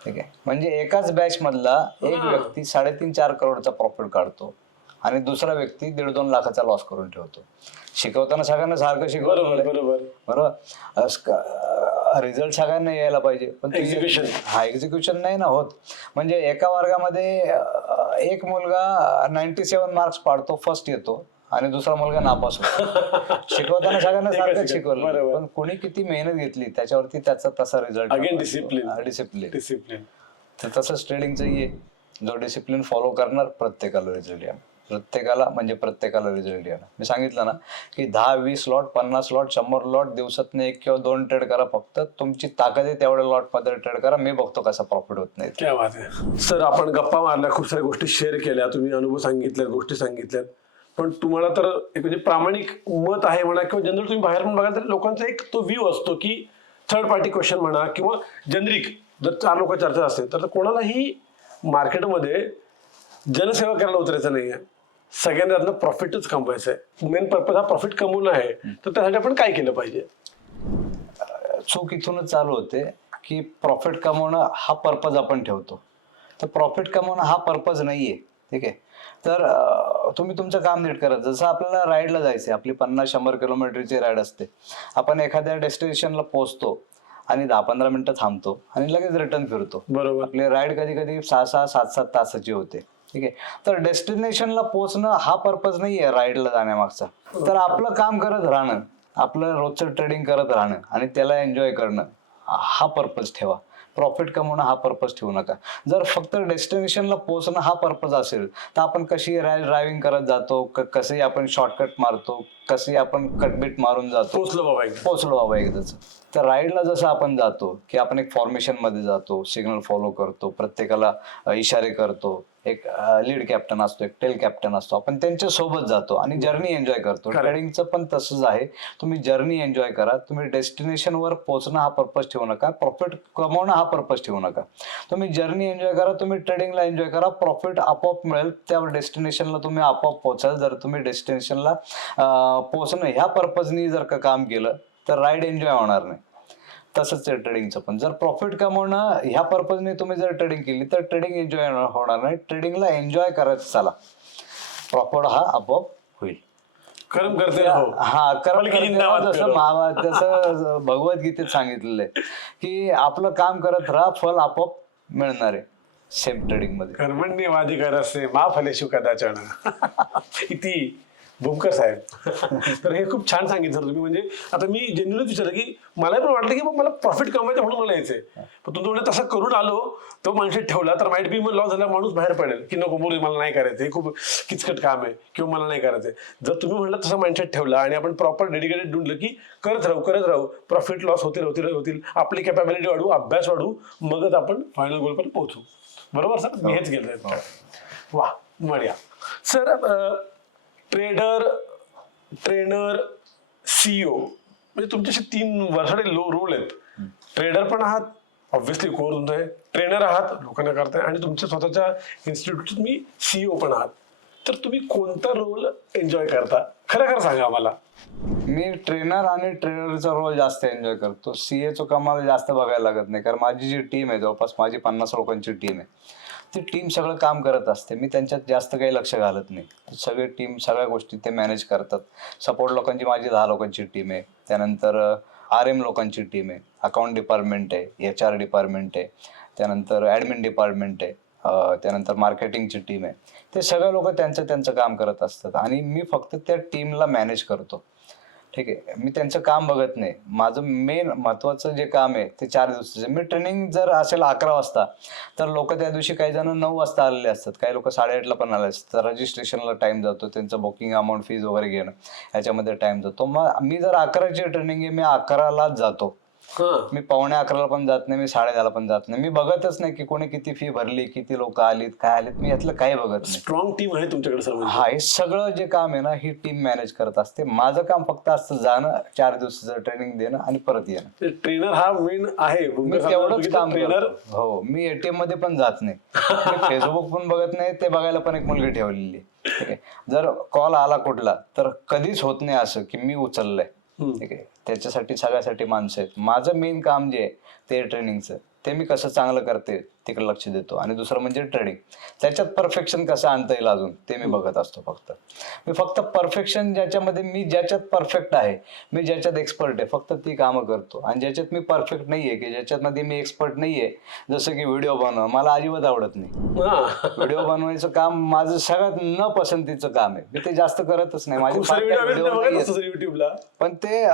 ठीक आहे, म्हणजे एकाच बॅच मधला एक व्यक्ती 3.5-4 करोडचा प्रॉफिट काढतो आणि दुसरा व्यक्ती 1.5-2 लाखाचा लॉस करून ठेवतो. शिकवताना सगळ्यांना सारखं शिकवलं, बरोबर, रिझल्ट सगळ्यांना यायला पाहिजे, पण एक्झिक्युशन नाही ना होत. म्हणजे एका वर्गामध्ये एक मुलगा 97 मार्क्स पाडतो, फर्स्ट येतो, आणि दुसरा मुलगा नापास होतो. शिकवताना सगळ्यांना सारखं शिकवलं, पण कोणी किती मेहनत घेतली त्याच्यावरती त्याचा तसा रिझल्ट. डिसिप्लिन. तर तसंच ट्रेडिंगचं आहे, जो डिसिप्लिन फॉलो करणार प्रत्येकाला रिझल्ट या. प्रत्येकाला रिझल्ट येणार. मी सांगितलं ना की 10-20 लॉट, 50 लॉट, 100 लॉट दिवसातनं 1 किंवा 2 ट्रेड करा. फक्त तुमची ताकद आहे तेवढ्या लॉट मध्ये ट्रेड करा. मी बघतो कसा प्रॉफिट होत नाही. क्या बात आहे सर. आपण गप्पा मारल्या, खूप साऱ्या गोष्टी शेअर केल्या, तुम्ही अनुभव सांगितल्यात, गोष्टी सांगितल्यात. पण तुम्हाला तर एक म्हणजे प्रामाणिक मत आहे म्हणा, किंवा जनरल तुम्ही बाहेर पण बघाल तर लोकांचा एक तो व्ह्यू असतो की थर्ड पार्टी क्वेश्चन म्हणा, किंवा जनरिक जर 4 लोक चर्चा असेल तर कोणालाही मार्केटमध्ये जनसेवा करायला उतरायचं नाहीये. सगळ्यांना त्यातनं प्रॉफिटच कमवायचं आहे. मेन पर्पज हा प्रॉफिट कमवणं आहे. तर त्यासाठी आपण काय केलं पाहिजे? चूक इथूनच चालू होते की प्रॉफिट कमवणं हा पर्पज आपण ठेवतो. तर प्रॉफिट कमवणं हा पर्पज नाहीये. ठीक आहे. तर तुम्ही तुमचं काम नीट करा. जसं आपल्याला राईडला जायचंय, आपली 50-100 किलोमीटरची राईड असते. आपण एखाद्या डेस्टिनेशनला पोहोचतो आणि 10-15 मिनिटं थांबतो आणि लगेच रिटर्न फिरतो. बरोबर. आपली राईड कधी कधी 6-6, 7-7 तासाची होते. ठीक आहे. तर डेस्टिनेशनला पोहोचणं हा पर्पज नाहीये राईडला जाण्यामागचा. तर आपलं काम करत राहणं, आपलं रोजचं ट्रेडिंग करत राहणं आणि त्याला एन्जॉय करणं हा पर्पज ठेवा. प्रॉफिट कमवणं हा पर्पज ठेवू नका. जर फक्त डेस्टिनेशनला पोहोचणं हा पर्पज असेल तर आपण कशी ड्रायव्हिंग करत जातो, कसे आपण शॉर्टकट मारतो, कसे आपण कटबीट मारून जातो, पोहोचलो बाबा एकदाच. तर राईडला जसं आपण जातो की आपण एक फॉर्मेशन मध्ये जातो, सिग्नल फॉलो करतो, प्रत्येकाला इशारे करतो, एक लीड कॅप्टन असतो, एक टेल कॅप्टन असतो, आपण त्यांच्या सोबत जातो आणि जर्नी एन्जॉय करतो. ट्रेडिंगचं पण तसंच आहे. तुम्ही जर्नी एन्जॉय करा. तुम्ही डेस्टिनेशनवर पोहोचणं हा पर्पज ठेवू नका. प्रॉफिट कमवणं हा पर्पज ठेवू नका. तुम्ही जर्नी एन्जॉय करा, तुम्ही ट्रेडिंगला एन्जॉय करा. प्रॉफिट आपोआप मिळेल. त्या डेस्टिनेशनला तुम्ही आपोआप पोहोचाल. जर तुम्ही डेस्टिनेशनला पोहोचणं ह्या पर्पजनी जर का काम केलं तर राईड एन्जॉय होणार नाही. तसंच आहे ट्रेडिंगचं पण. जर प्रॉफिट कमवणं ह्या पर्पजने तुम्ही जर ट्रेडिंग केली तर ट्रेडिंग एन्जॉय होणार नाही. ट्रेडिंगला एन्जॉय करायचं चला, प्रॉफिट हा आपोआप होईल. कर्म करते हा कर्म जसं भगवद्गीतेत सांगितलेलं आहे की आपलं काम करत राहा, फल आपोआप मिळणार आहे. सेम ट्रेडिंग मध्ये कर्मण्येवाधिकारस्ते मा फलेषु कदाचन. इति भूमकर साहेब. तर हे खूप छान सांगितलं तुम्ही. म्हणजे आता मी जेन्युअली विचारलं की मला पण वाटलं की मला प्रॉफिट कमवायचं म्हणून मला यायचंय. पण तुमचं म्हणजे तसं करून आलो, तो माणूस ठेवला तर माइट बी मग लॉस झाला, माणूस बाहेर पडेल की नको मोरी मला नाही करायचं, हे खूप किचकट काम आहे किंवा मला नाही करायचंय. जर तुम्ही म्हणलं तसं माइंडसेट ठेवला आणि आपण प्रॉपर डेडिकेटेड ढूंढलं की करत राहू, प्रॉफिट लॉस होतील, आपली कॅपॅबिलिटी वाढवू, अभ्यास वाढवू, मगच आपण फायनल गोल पर्यंत पोहोचू. बरोबर सर? मी हेच केलं. वा, बढिया सर. ट्रेनर, सीईओ म्हणजे तुमच्याशी 3 वर्षाचे रोल आहेत. ट्रेडर पण आहात, ऑब्व्हियसली कोर तुमचं आहे, ट्रेनर आहात, लोकांना करताय, आणि तुमच्या स्वतःच्या इन्स्टिट्यूटचे तुम्ही सीईओ पण आहात. तर तुम्ही कोणता रोल एन्जॉय करता? खरं सांगा आम्हाला. मी ट्रेनर आणि ट्रेनरचा रोल जास्त एन्जॉय करतो. सीएचं कामाला जास्त बघायला लागत नाही, कारण माझी जी टीम आहे, जवळपास माझी 50 लोकांची टीम आहे, ती टीम सगळं काम करत असते. मी त्यांच्यात जास्त काही लक्ष घालत नाही. सगळी टीम सगळ्या गोष्टी ते मॅनेज करतात. सपोर्ट लोकांची माझी 10 लोकांची टीम आहे. त्यानंतर RM लोकांची टीम आहे, अकाउंट डिपार्टमेंट आहे, HR डिपार्टमेंट आहे, त्यानंतर ॲडमिन डिपार्टमेंट आहे, त्यानंतर मार्केटिंगची टीम आहे. ते सगळे लोक त्यांचं काम करत असतात आणि मी फक्त त्या टीमला मॅनेज करतो. ठीक आहे. मी त्यांचं काम बघत नाही. माझं मेन महत्वाचं जे काम आहे ते 4 दिवसाचं. मी ट्रेनिंग जर असेल 11 वाजता तर लोक त्या दिवशी काही जण 9 वाजता आलेले असतात, काही लोक 8:30ला पण आले असतात. रजिस्ट्रेशनला टाइम जातो, त्यांचं बुकिंग अमाऊंट, फीज वगैरे घेणं ह्याच्यामध्ये टाइम जातो. मग मी जर 11ची ट्रेनिंग आहे, मी 11लाच जातो. मी 11:15ला पण जात नाही, मी 10:30ला पण जात नाही. मी बघतच नाही की कोणी किती फी भरली, किती लोक आलीत, काय आलीत. मी यातलं काही बघत नाही. स्ट्रॉंग टीम आहे तुमच्याकडे सर? हा, हे सगळं जे काम आहे ना, ही टीम मॅनेज करत असते. माझं काम फक्त असतं जाणं, 4 दिवसाचं ट्रेनिंग देणं आणि परत येणं. ट्रेनर हा मेन आहे. मी तेवढंच काम करतो. हो, मी ATM मध्ये पण जात नाही, फेसबुक पण बघत नाही. ते बघायला पण एक मुलगी ठेवलेली. ठीक आहे. जर कॉल आला कुठला तर कधीच होत नाही असं की मी उचललंय. ठीक आहे. त्याच्यासाठी सगळ्यासाठी माणसं आहेत. माझं मेन काम जे आहे ते ट्रेनिंगचं, ते मी कसं चांगलं करते तिकडे लक्ष देतो. आणि दुसरं म्हणजे ट्रेडिंग, त्याच्यात परफेक्शन कसं आणता येईल अजून ते मी बघत असतो. मी फक्त परफेक्शन ज्याच्यामध्ये मी ज्याच्यात परफेक्ट आहे, मी ज्याच्यात एक्सपर्ट आहे, फक्त ती कामं करतो. आणि ज्याच्यात मी परफेक्ट नाहीये, की ज्याच्यामध्ये मी एक्सपर्ट नाहीये, जसं की व्हिडिओ बनवणं, मला अजिबात आवडत नाही. व्हिडिओ बनवायचं काम माझं सगळ्यात न पसंतीचं काम आहे. मी ते जास्त करतच नाही. माझे युट्यूबला पण ते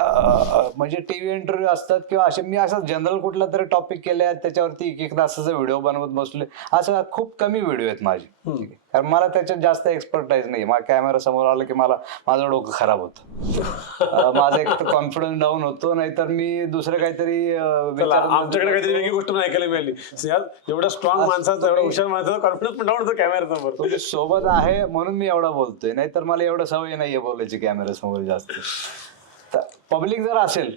म्हणजे टीव्ही इंटरव्ह्यू असतात किंवा असे मी असं जनरल कुठला तरी टॉपिक केले त्याच्यावरती 1 तासाचा व्हिडिओ बनवत बसले, असं खूप कमी व्हिडिओ आहेत माझे. ठीक आहे, कारण मला त्याच्यात जास्त एक्सपर्टाईज नाही. माझ्या कॅमेरा समोर आलं की माझं डोकं खराब होतं. माझा एक तर कॉन्फिडन्स डाऊन होतो, नाहीतर मी दुसरं काहीतरी चला, आमच्याकडे काहीतरी वेगळी गोष्ट पण ऐकायला मिळाली. एवढा स्ट्रॉंग माणसाचा, एवढा हुशार माणसाचा कॉन्फिडन्स पण डाऊन होतो कॅमेरा समोर. तुम्ही सोबत आहे म्हणून मी एवढा बोलतोय, नाहीतर मला एवढं सवय नाहीये बोलायची कॅमेरा समोर जास्त. पब्लिक जर असेल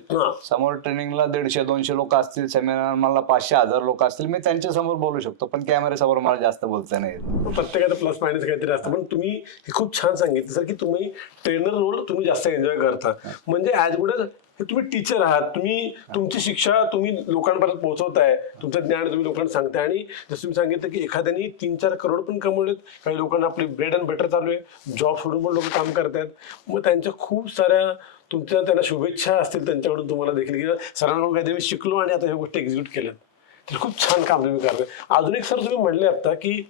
समोर, ट्रेनिंगला 150-200 लोक असतील, सेमिनार मला 500-1000 लोक असतील, मी त्यांच्या समोर बोलू शकतो, पण कॅमेऱ्यासमोर मला जास्त बोलता नाही येत. प्रत्येकाचं प्लस मायनस काहीतरी असतं. पण तुम्ही हे खूप छान सांगितलं सर की तुम्ही ट्रेनर रोल तुम्ही जास्त एन्जॉय करता. म्हणजे ॲज गुड एज तुम्ही टीचर आहात, तुम्ही तुमची शिक्षा तुम्ही लोकांपर्यंत पोहोचवताय, तुमचं ज्ञान तुम्ही लोकांना सांगताय. आणि जसं तुम्ही सांगितलं की एखाद्याने 3-4 करोड पण कमवलेत, काही लोकांना आपली ब्रेड अँड बटर चालू आहे, जॉब सोडून पण लोक काम करतायत. मग त्यांच्या खूप साऱ्या तुमच्या त्यांना शुभेच्छा असतील त्यांच्याकडून तुम्हाला देखील, की सरांकडून काहीतरी मी शिकलो आणि आता ह्या गोष्टी एक्झिक्यूट केल्या. तर खूप छान काम तुम्ही करताय. अजून एक सर तुम्ही म्हणले आता की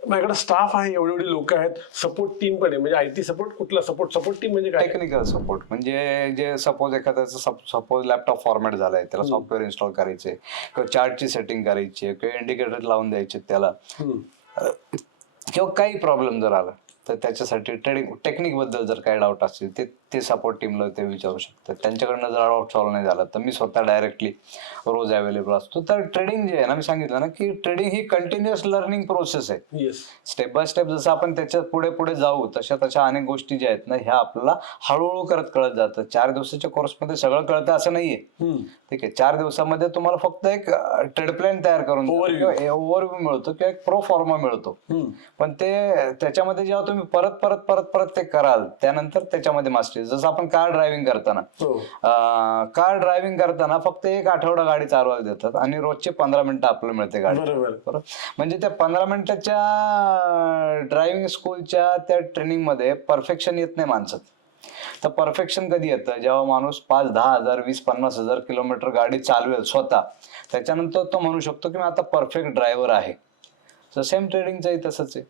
माझ्याकडे स्टाफ आहे, एवढी लोक आहेत, सपोर्ट टीम पण आहे. म्हणजे आयटी सपोर्ट, कुठला सपोर्ट टीम म्हणजे काय? टेक्निकल सपोर्ट म्हणजे जे सपोज एखाद्याचं सपोज लॅपटॉप फॉर्मॅट झालाय, त्याला सॉफ्टवेअर इन्स्टॉल करायचे, किंवा चार्टची सेटिंग करायची, किंवा इंडिकेटर लावून द्यायचे त्याला, किंवा काही प्रॉब्लेम जर आला तर त्याच्यासाठी टेक्निक बद्दल जर काही डाऊट असतील ते सपोर्ट टीमला ते विचारू शकतात. त्यांच्याकडनं जर डाऊट सॉल्व्ह नाही झाला तर मी स्वतः डायरेक्टली रोज अवेलेबल असतो. तर ट्रेडिंग जे आहे ना, मी सांगितलं ना की ट्रेडिंग ही कंटिन्युअस लर्निंग प्रोसेस आहे. स्टेप बाय स्टेप जसं आपण त्याच्यात पुढे पुढे जाऊ तशा अनेक गोष्टी ज्या आहेत ना, ह्या आपल्याला हळूहळू कळत जातं. 4 दिवसाच्या कोर्समध्ये सगळं कळतं असं नाहीये. ठीक आहे, 4 दिवसामध्ये तुम्हाला फक्त एक ट्रेड प्लॅन तयार करून ओव्हरव्ह्यू मिळतो किंवा एक प्रो फॉर्मा मिळतो. पण ते त्याच्यामध्ये जेव्हा तुम्ही परत ते कराल, त्यानंतर त्याच्यामध्ये मास्टरी. जसं आपण कार ड्रायव्हिंग करताना फक्त 1 आठवडा गाडी चालवायला देतात आणि रोजचे 15 मिनिटं आपल्याला मिळते गाडी. बरोबर. म्हणजे त्या 15 मिनिटाच्या ड्रायव्हिंग स्कूलच्या त्या ट्रेनिंग मध्ये परफेक्शन येत नाही माणसात. तर परफेक्शन कधी येतं, जेव्हा माणूस 5-10 हजार 20-50 हजार किलोमीटर गाडी चालवेल स्वतः, त्याच्यानंतर तो म्हणू शकतो की मी आता परफेक्ट ड्रायव्हर आहे. तर सेम ट्रेडिंगचंही तसंच आहे.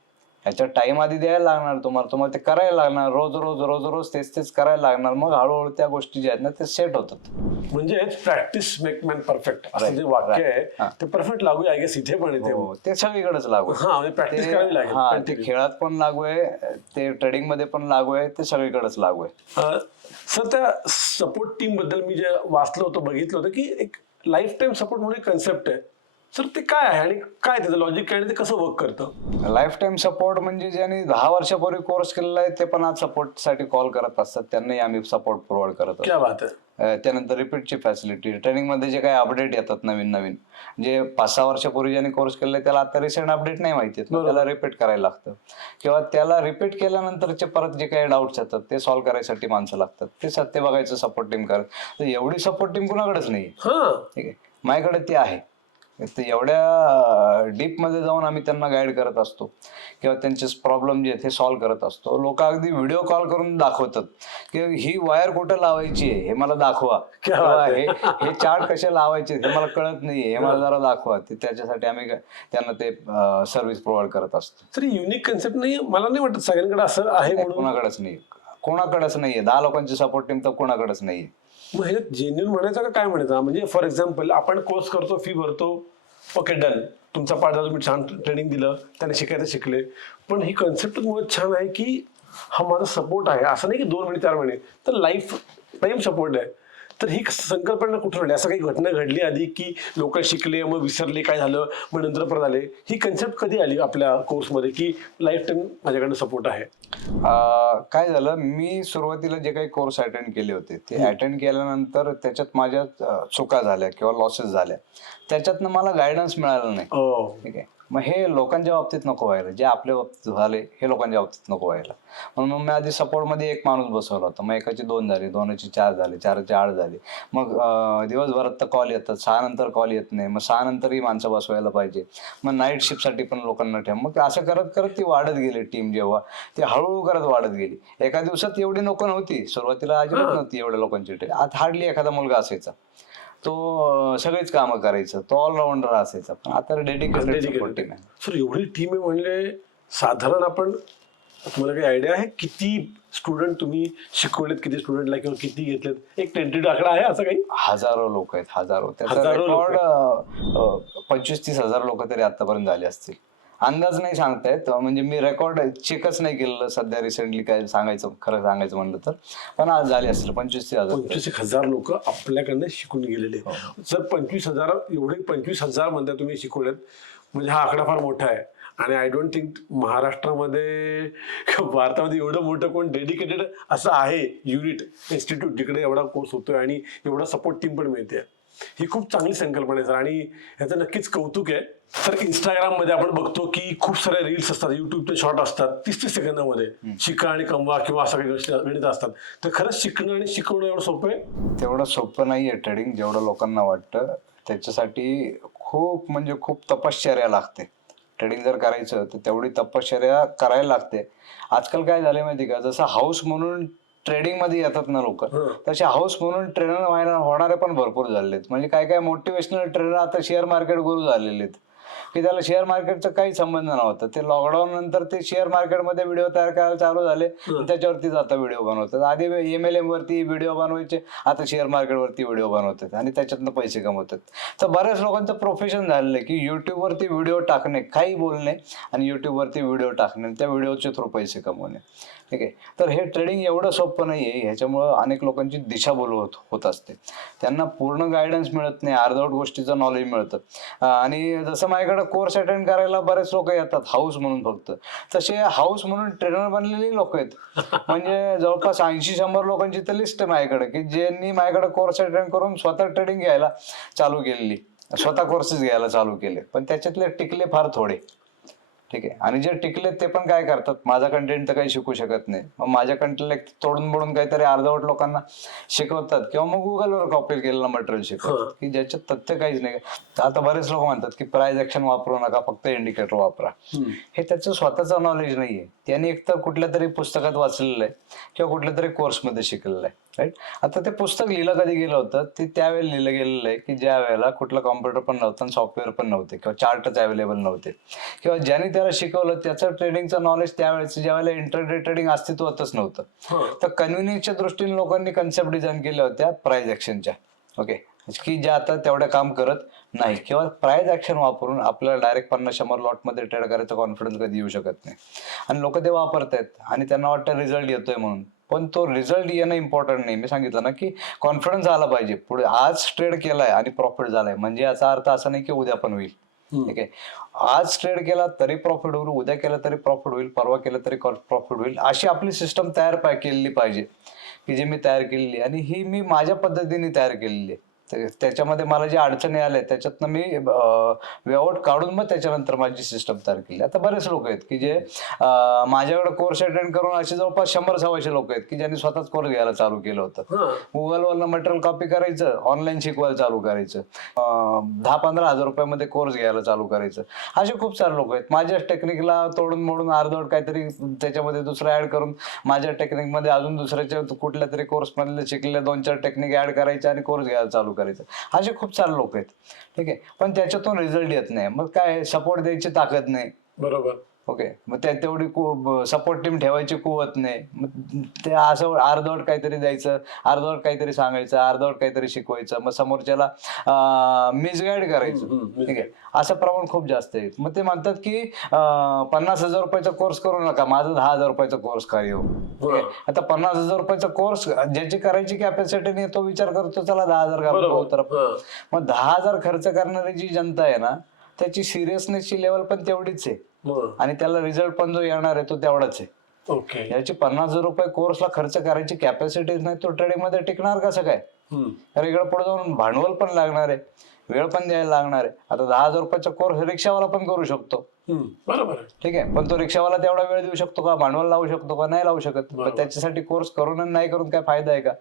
ह्याच्यात टाइम आधी द्यायला लागणार, तुम्हाला ते करायला लागणार, रोज तेच करायला लागणार. मग हळूहळू त्या गोष्टी ज्या आहेत ना ते सेट होतात. म्हणजे प्रॅक्टिस मेक मॅन परफेक्ट असं जे वाक्य आहे ते परफेक्ट लागू आहे इथे पण येते. ते सगळीकडेच लागू आहे. प्रॅक्टिस करावी लागेल. ते खेळात पण लागू आहे, ते ट्रेडिंग मध्ये पण लागू आहे, ते सगळीकडेच लागू आहे. सर त्या सपोर्ट टीम बद्दल मी जे वाचलं होतं, बघितलं होतं की एक लाईफ टाईम सपोर्ट म्हणून कन्सेप्ट आहे. सर ते काय आहे आणि काय त्याचं लॉजिक काय आणि ते कसं वर्क करतं? लाईफ टाईम सपोर्ट म्हणजे ज्यांनी 10 वर्षापूर्वी कोर्स केलेला आहे ते पण आज सपोर्टसाठी कॉल करत असतात, त्यांनाही आम्ही सपोर्ट प्रोव्हाइड करत असतो. क्या बात आहे. त्यानंतर रिपीटची फॅसिलिटी, ट्रेनिंगमध्ये जे काही अपडेट येतात नवीन जे 5-6 वर्षापूर्वी ज्यांनी कोर्स केलेला आहे त्याला आता रिसेंट अपडेट नाही माहिती आहेत, त्याला रिपीट करायला लागतं. किंवा त्याला रिपीट केल्यानंतरचे परत जे काही डाऊट्स येतात ते सॉल्व्ह करायसाठी माणसं लागतात, ते सत्य बघायचं सपोर्ट टीम करत. तर एवढी सपोर्ट टीम कुणाकडेच नाही. ठीक आहे, माझ्याकडे ती आहे. तर एवढ्या डीप मध्ये जाऊन आम्ही त्यांना गाईड करत असतो किंवा त्यांचे प्रॉब्लेम जे आहेत ते सॉल्व्ह करत असतो. लोक अगदी व्हिडिओ कॉल करून दाखवतात की ही वायर कुठे लावायची आहे हे मला दाखवा, हे चार्ट कसे लावायचे हे मला कळत नाहीये, हे मला जरा दाखवा. त्याच्यासाठी आम्ही त्यांना ते सर्व्हिस प्रोव्हाइड करत असतो. तर युनिक कन्सेप्ट नाही, मला नाही वाटत सगळ्यांकडे असं आहे. कोणाकडेच नाहीये 10 लोकांची सपोर्ट टीम तर कोणाकडेच नाहीये. मग हे जेन्युइन म्हणायचं का काय म्हणायचं? म्हणजे फॉर एक्झाम्पल आपण कोर्स करतो, फी भरतो, ओके डन, तुमचा पाठ झाला, तुम्ही छान ट्रेनिंग दिलं, त्याने शिकायचं शिकले. पण ही कन्सेप्टच मुळात छान आहे की हा माझा सपोर्ट आहे, असं नाही की 2 महिने 4 महिने, तर लाईफ टाईम सपोर्ट आहे. तर ही संकल्पना कुठून आली? असं काही घटना घडली आधी की लोक शिकले मग विसरले, काय झालं मग नंतर परत आले? ही कन्सेप्ट कधी आली आपल्या कोर्समध्ये की लाईफ टाईम माझ्याकडनं सपोर्ट आहे? काय झालं, मी सुरुवातीला जे काही कोर्स अटेंड केले होते ते अटेंड केल्यानंतर त्याच्यात माझ्या चुका झाल्या किंवा लॉसेस झाल्या, त्याच्यातनं मला गायडन्स मिळालं नाही. ठीक आहे, मग हे लोकांच्या बाबतीत नको व्हायला, जे आपल्या बाबतीत झाले हे लोकांच्या बाबतीत नको व्हायला. म्हणून मग मी आधी सपोर्टमध्ये 1 माणूस बसवला होता. मग 1ची 2 झाले, 2ची 4 झाले, 4चे 8 झाले. मग दिवसभरात तर कॉल येतात, 6 नंतर कॉल येत नाही, मग 6 नंतरही माणसं बसवायला पाहिजे. मग नाईट शिफ्टसाठी पण लोकांना ठेव. मग असं करत करत ती वाढत गेली टीम, जेव्हा ती हळूहळू करत वाढत गेली. एका दिवसात एवढी नको नव्हती, सुरुवातीला अजिबात नव्हती एवढ्या लोकांची टीम. आता हार्डली एखादा मुलगा असायचा, तो सगळीच कामं करायचा, तो ऑलराऊंडर असायचा. पण आता डेडिकेटेड सपोर्ट टीम आहे. सर एवढी टीम आहे म्हणजे साधारण आपण तुम्हाला काही आयडिया आहे किती स्टुडंट तुम्ही शिकवलेत, किती स्टुडंटला किंवा किती घेतलेत? एक टेंटेटिव्ह आकडा आहे असं काही? हजारो लोक आहेत, हजारो. त्याचा हजारो लोकं रेकॉर्ड 25-30 हजार लोक तरी आतापर्यंत झाले असतील. अंदाज नाही सांगतायत, म्हणजे मी रेकॉर्ड चेकच नाही केलेलं सध्या रिसेंटली, काय सांगायचं, खरं सांगायचं म्हणलं तर. पण आज झाले असतील 25-30 हजार. 25,000 लोक आपल्याकडनं शिकून गेलेले. जर 25,000, एवढे 25,000 म्हणता तुम्ही शिकवलेत, म्हणजे हा आकडा फार मोठा आहे. आणि आय डोंट थिंक महाराष्ट्रामध्ये भारतामध्ये एवढं मोठं कोण डेडिकेटेड असं आहे युनिट इन्स्टिट्यूट जिकडे एवढा कोर्स होतोय आणि एवढा सपोर्ट टीम पण मिळते. ही खूप चांगली संकल्पना आहे सर, आणि ह्याचं नक्कीच कौतुक आहे सर. इंस्टाग्राममध्ये आपण बघतो की खूप सारे रील्स असतात, युट्यूबचे शॉर्ट असतात 30-30 सेकंदामध्ये, शिका आणि कमवा किंवा असं काही गणित असतात. तर खरंच शिकणं आणि शिकवणं एवढं सोपं आहे? तेवढं सोपं नाहीये ट्रेडिंग जेवढं लोकांना वाटतं. त्याच्यासाठी खूप म्हणजे खूप तपश्चर्या लागते. ट्रेडिंग जर करायचं तर तेवढी तपश्चर्या करायला लागते. आजकाल काय झालंय माहिती का, जसं हाऊस म्हणून ट्रेडिंग मध्ये येतात ना लोक, तसे हाऊस म्हणून ट्रेनर होणारे पण भरपूर झालेत. म्हणजे काय काय मोटिवेशनल ट्रेनर आता शेअर मार्केट गुरु झालेले आहेत, की त्याला शेअर मार्केटचा काही संबंध नव्हता. ते लॉकडाऊन नंतर ते शेअर मार्केटमध्ये व्हिडिओ तयार करायला चालू झाले, त्याच्यावरतीच आता व्हिडिओ बनवतात. आधी MLM वरती व्हिडिओ बनवायचे, आता शेअर मार्केट वरती व्हिडिओ बनवतात आणि त्याच्यातनं पैसे कमवतात. तर बऱ्याच लोकांचं प्रोफेशन झालेलं आहे की युट्यूब वरती व्हिडिओ टाकणे, काही बोलणे आणि युट्यूब वरती व्हिडिओ टाकणे, त्या व्हिडिओच्या थ्रू पैसे कमवणे. ठीक आहे. तर हे ट्रेडिंग एवढं सोपं नाहीये. ह्याच्यामुळं अनेक लोकांची दिशाभूल होत असते. त्यांना पूर्ण गायडन्स मिळत नाही, अर्धवट गोष्टीचं नॉलेज मिळतं. आणि जसं माझ्याकडे कोर्स अटेंड करायला बरेच लोक येतात हाऊस म्हणून फक्त, तसे हाऊस म्हणून ट्रेनर बनलेली लोक आहेत. म्हणजे जवळपास 80-100 लोकांची तर लिस्ट आहे माझ्याकडे, की ज्यांनी माझ्याकडे कोर्स अटेंड करून स्वतः ट्रेडिंग घ्यायला चालू केलेली, स्वतः कोर्सेस घ्यायला चालू केले. पण त्याच्यातले टिकले फार थोडे. ठीक आहे. आणि जे टिकलेत ते पण काय करतात, माझा कंटेंट तर काही शिकू शकत नाही, मग माझ्या कंटेंट तोडून मोडून काहीतरी अर्धवट लोकांना शिकवतात, किंवा मग गुगलवर कॉपी केलेलं मटेरियल शिकवतात की ज्याच्यात तथ्य काहीच नाही. तर आता बरेच लोक म्हणतात की प्राइस ऍक्शन वापरू नका, फक्त इंडिकेटर वापरा. हे त्याचं स्वतःचं नॉलेज नाहीये. त्याने एकतर कुठल्या तरी पुस्तकात वाचलेलं आहे किंवा कुठल्या तरी कोर्समध्ये शिकलेलं आहे. राईट. आता ते पुस्तक लिहिलं कधी गेलं होतं, ते त्यावेळेला लिहिलं गेलेलं आहे की ज्या वेळेला कुठलं कॉम्प्युटर पण नव्हतं आणि सॉफ्टवेअर पण नव्हते किंवा चार्टच अवेलेबल नव्हते, किंवा ज्यांनी त्याला शिकवलं त्याचं ट्रेडिंगचं नॉलेज त्यावेळेस ज्या वेळेला इंटरडे ट्रेडिंग अस्तित्वातच नव्हतं. तर कन्व्हिनियन्सच्या दृष्टीने लोकांनी कन्सेप्ट डिझाईन केल्या होत्या प्राइस ऍक्शनच्या. ओके. की ज्या आता तेवढं काम करत नाही, किंवा प्राइस ऍक्शन वापरून आपल्याला डायरेक्ट 50-100 लॉटमध्ये ट्रेड करायचा कॉन्फिडन्स कधी येऊ शकत नाही. आणि लोक ते वापरतायत आणि त्यांना वाटतं रिझल्ट येतोय म्हणून. पण तो रिझल्ट येणं इम्पॉर्टंट नाही. मी सांगितलं ना की कॉन्फिडन्स आला पाहिजे. पुढे आज ट्रेड केलाय आणि प्रॉफिट झालाय म्हणजे याचा अर्थ असा नाही की उद्या पण होईल. ठीक आहे. आज ट्रेड केला तरी प्रॉफिट होईल, उद्या केला तरी प्रॉफिट होईल, परवा केलं तरी प्रॉफिट होईल, अशी आपली सिस्टम तयार केलेली पाहिजे, की जी मी तयार केलेली. आणि ही मी माझ्या पद्धतीने तयार केलेली आहे. त्याच्यामध्ये मला जे अडचणी आल्या त्याच्यातनं मी वेआउट काढून मग त्याच्यानंतर माझी सिस्टम तयार केली. आता बरेच लोक आहेत की जे माझ्याकडे कोर्स अटेंड करून असे जवळपास 100-125 लोक आहेत की ज्यांनी स्वतःच कोर्स घ्यायला चालू केलं होतं. गुगलवरनं मटेरियल कॉपी करायचं, ऑनलाईन शिकवायला चालू करायचं, 10-15 हजार रुपयामध्ये कोर्स घ्यायला चालू करायचं. असे खूप सारे लोक आहेत. माझ्या टेक्निकला तोडून मोडून अर्धवट काहीतरी त्याच्यामध्ये दुसरं ऍड करून माझ्या टेक्निकमध्ये अजून दुसऱ्याच्या कुठल्या तरी कोर्स मधले शिकलेल्या 2-4 टेक्निक ऍड करायचे आणि कोर्स घ्यायला चालू करायचं. असे खूप सारे लोक आहेत. ठीक आहे. पण त्याच्यातून रिझल्ट येत नाही. मग काय, सपोर्ट द्यायची ताकद नाही. बरोबर. ओके. मग त्या तेवढी सपोर्ट टीम ठेवायची कुवत नाही. मग ते असं अर्धवट काहीतरी द्यायचं, अर्धवट काहीतरी सांगायचं, अर्धवट काहीतरी शिकवायचं, मग समोरच्याला मिसगाईड करायचं. ठीक आहे. असं प्रमाण खूप जास्त आहे. मग ते म्हणतात की 50,000 रुपयाचा कोर्स करू नका, माझा 10,000 रुपयाचा कोर्स काय हो. आता 50,000 रुपयाचा कोर्स ज्याची करायची कॅपॅसिटी नाही तो विचार करतो चला 10,000 घालतो तर. मग 10,000 खर्च करणारी जी जनता आहे ना, त्याची सिरियसनेसची लेवल पण तेवढीच आहे आणि त्याला रिझल्ट पण जो येणार आहे तो तेवढाच आहे. ओके. याची 50,000 रुपये कोर्सला खर्च करायची कॅपॅसिटी नाही, तो ट्रेडिंग मध्ये टिकणार कसं काय. तर इकडे पुढे जाऊन भांडवल पण लागणार आहे, वेळ पण द्यायला लागणार आहे. आता 10,000 रुपयाचा कोर्स रिक्षावाला पण करू शकतो. बरोबर. ठीक आहे. पण तो रिक्षावाला तेवढा वेळ देऊ शकतो का, भांडवल लावू शकतो का, नाही लावू शकत. पण त्याच्यासाठी कोर्स करून आणि नाही करून काय फायदा आहे का,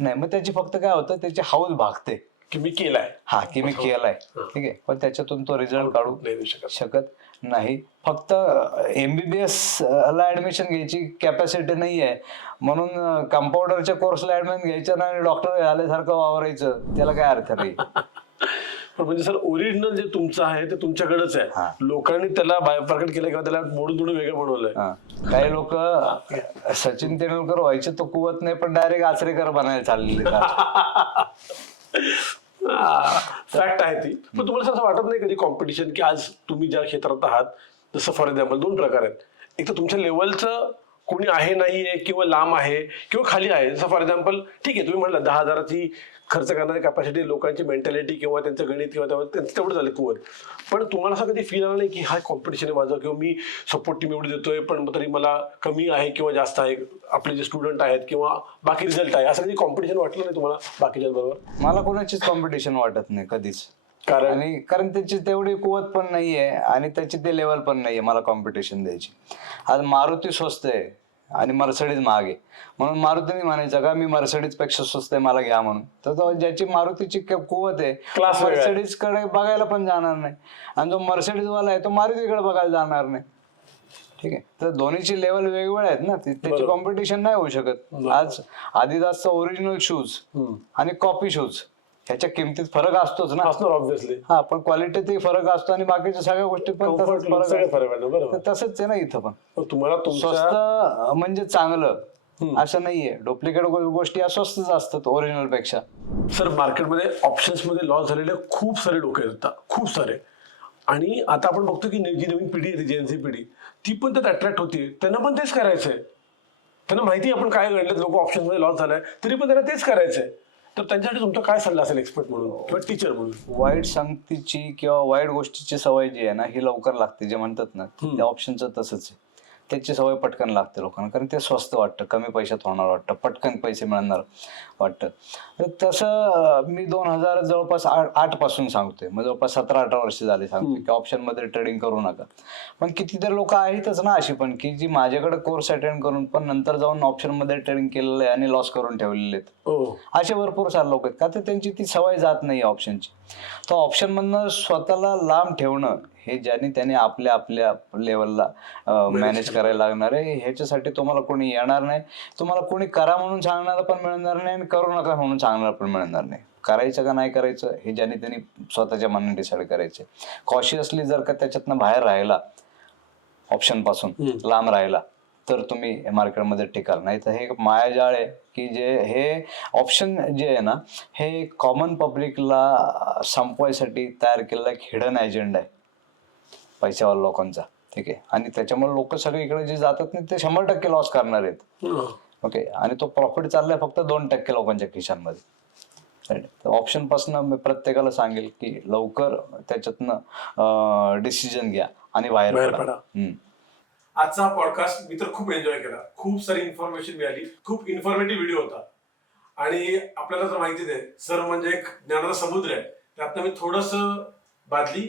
नाही. मग त्याची फक्त काय होतं, त्याची हाऊस भागते की मी केलाय. हा, की मी केलाय. ठीक आहे. पण त्याच्यातून तो रिझल्ट काढू शकत नाही. फक्त MBBS ला ऍडमिशन घ्यायची कॅपॅसिटी नाही आहे म्हणून कंपाऊंडरच्या कोर्सला ऍडमिशन घ्यायचं आणि डॉक्टर झाल्यासारखं वावरायचं, त्याला काय अर्थ नाही. पण म्हणजे सर ओरिजिनल जे तुमचं आहे ते तुमच्याकडेच हा. आहे, लोकांनी त्याला बायोप्रकट केलं किंवा त्याला मोडून तोडून वेगळं बनवलंय. काही लोक सचिन तेंडुलकर व्हायचे तो कुवत नाही, पण डायरेक्ट आचरेकर बनायला चाललेले. फॅक्ट आहे ती. पण तुम्हाला असं वाटत नाही कधी कॉम्पिटिशन, की आज तुम्ही ज्या क्षेत्रात आहात, जसं फॉर एक्झाम्पल 2 प्रकार आहेत, एक तर तुमच्या लेवलचं कोणी आहे नाहीये किंवा लांब आहे किंवा खाली आहे. जसं फॉर एक्झाम्पल ठीक आहे तुम्ही म्हणला 10,000ची खर्च करणारी कॅपॅसिटी, लोकांची मेंटॅलिटी किंवा त्यांचं गणित किंवा त्यांचं तेवढं झालं कुवत. पण तुम्हाला असं कधी फील आलं नाही की हा कॉम्पिटिशन आहे माझं, किंवा मी सपोर्ट टीम एवढी देतोय पण तरी मला कमी आहे किंवा जास्त आहे, आपले जे स्टुडंट आहेत किंवा बाकी रिझल्ट आहे, असं कधी कॉम्पिटिशन वाटलं नाही तुम्हाला बाकीच्यांबरोबर? मला कोणाचीच कॉम्पिटिशन वाटत नाही कधीच. कारण कारण त्याची तेवढी कुवत पण नाहीये आणि त्याची ते लेवल पण नाहीये मला कॉम्पिटिशन द्यायची. आज मारुती स्वस्त आहे आणि मर्सिडीज महाग आहे, म्हणून मारुतीने म्हणायचं का मी मर्सिडीज पेक्षा स्वस्त आहे मला घ्या म्हणून. तर ज्याची मारुतीची कुवत आहे Class वेगळा आहे. मर्सिडीज कडे बघायला पण जाणार नाही, आणि जो मर्सिडीज वाला आहे तो मारुतीकडे बघायला जाणार नाही. ठीक आहे, तर दोन्हीची लेवल वेगवेगळे आहेत ना, त्याची बरोबर. कॉम्पिटिशन नाही होऊ शकत. आज आदिदासचा ओरिजिनल शूज आणि कॉपी शूज ह्याच्या किमतीत फरक असतोच ना. असणार ऑब्व्हियसली. हा, पण क्वालिटीतही फरक असतो आणि बाकीच्या सगळ्या गोष्टी पण तसंच फरक सगळे असतो. फरक आहे ना, बरोबर. तर तसंच आहे ना इथं पण. पण तुम्हाला तुमच्या स्वस्त म्हणजे चांगलं असं नाहीये, डुप्लिकेट गोष्टी या स्वस्तच असतात ओरिजिनल पेक्षा. सर मार्केटमध्ये ऑप्शन्स मध्ये लॉस झालेले खूप सारे लोक आहेत आता, खूप सारे. आणि आता आपण बघतो की जी नवीन पिढी आहे, जेनझी पिढी, ती पण त्यात अट्रॅक्ट होती. त्यांना पण तेच करायचंय, त्यांना माहिती आपण काय घडलं, लोक ऑप्शन मध्ये लॉस झालाय तरी पण त्यांना तेच करायचंय. तर त्यांच्यासाठी तुमचा काय सल्ला असेल एक्सपर्ट म्हणून किंवा टीचर म्हणून? वाईट संगतीची किंवा वाईट गोष्टीची सवय जी आहे ना ही लवकर लागते, जे म्हणतात ना त्या ऑप्शनचं तसंच आहे. त्याची सवय पटकन लागते लोकांना, कारण ते स्वस्त वाटतं, कमी पैशात होणार वाटतं, पटकन पैसे मिळणार वाटतं. तर तसं मी 2000 जवळपास 8 पासून सांगतोय, मग जवळपास 17-18 वर्ष झाले सांगतोय की ऑप्शन मध्ये ट्रेडिंग करू नका. पण कितीतरी लोक आहेतच ना अशी पण की जी माझ्याकडे कोर्स अटेंड करून पण नंतर जाऊन ऑप्शन मध्ये ट्रेडिंग केलेलं आहे आणि लॉस करून ठेवलेले आहेत. हो, असे भरपूर सारे लोक आहेत, का तर त्यांची ती सवय जात नाही ऑप्शनची. तर ऑप्शन मधनं स्वतःला लांब ठेवणं हे ज्याने त्याने आपल्या आपल्या लेवलला मॅनेज करायला लागणार आहे. ह्याच्यासाठी तुम्हाला कोणी येणार नाही, तुम्हाला कोणी करा म्हणून सांगणार पण मिळणार नाही आणि करू नका म्हणून सांगणार पण मिळणार नाही. करायचं का नाही करायचं हे ज्याने त्यांनी स्वतःच्या मनाने डिसाईड करायचे. कॉशियसली जर का त्याच्यातनं बाहेर राहिला, ऑप्शन पासून लांब राहिला, तर तुम्ही मार्केटमध्ये टिकाल. नाही तर हे मायाजाळ आहे की जे हे ऑप्शन जे आहे ना हे कॉमन पब्लिकला संपवायसाठी तयार केलेला एक हिडन एजेंडा आहे पैशावाल्या लोकांचा. ठीक आहे, आणि त्याच्यामुळे लोक सगळे इकडे जे जातात नाही ते 100% लॉस करणार आहेत. ओके, आणि तो प्रॉफिट चाललाय फक्त 2% लोकांच्या खिशांमध्ये. ऑप्शन पासून मी प्रत्येकाला सांगेल की लवकर त्याच्यातनं डिसिजन घ्या आणि बाहेर पडा. आजचा हा पॉडकास्ट मी तर खूप एन्जॉय केला, खूप सारी इन्फॉर्मेशन मिळाली, खूप इन्फॉर्मेटिव्ह व्हिडिओ होता. आणि आपल्याला तर माहितीच आहे सर म्हणजे एक ज्ञानाचा समुद्र आहे, त्यातनं मी थोडंसं बादली,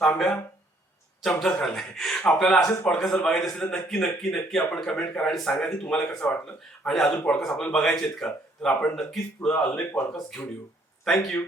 तांब्या, चमचाच खाल्लाय. आपल्याला असेच पॉडकास्ट जर बघायचे असेल तर नक्की नक्की नक्की आपण कमेंट करा आणि सांगा की तुम्हाला कसं वाटलं, आणि अजून पॉडकास्ट आपल्याला बघायचे आहेत का, तर आपण नक्कीच पुढे अजून एक पॉडकास्ट घेऊन येऊ. थँक्यू.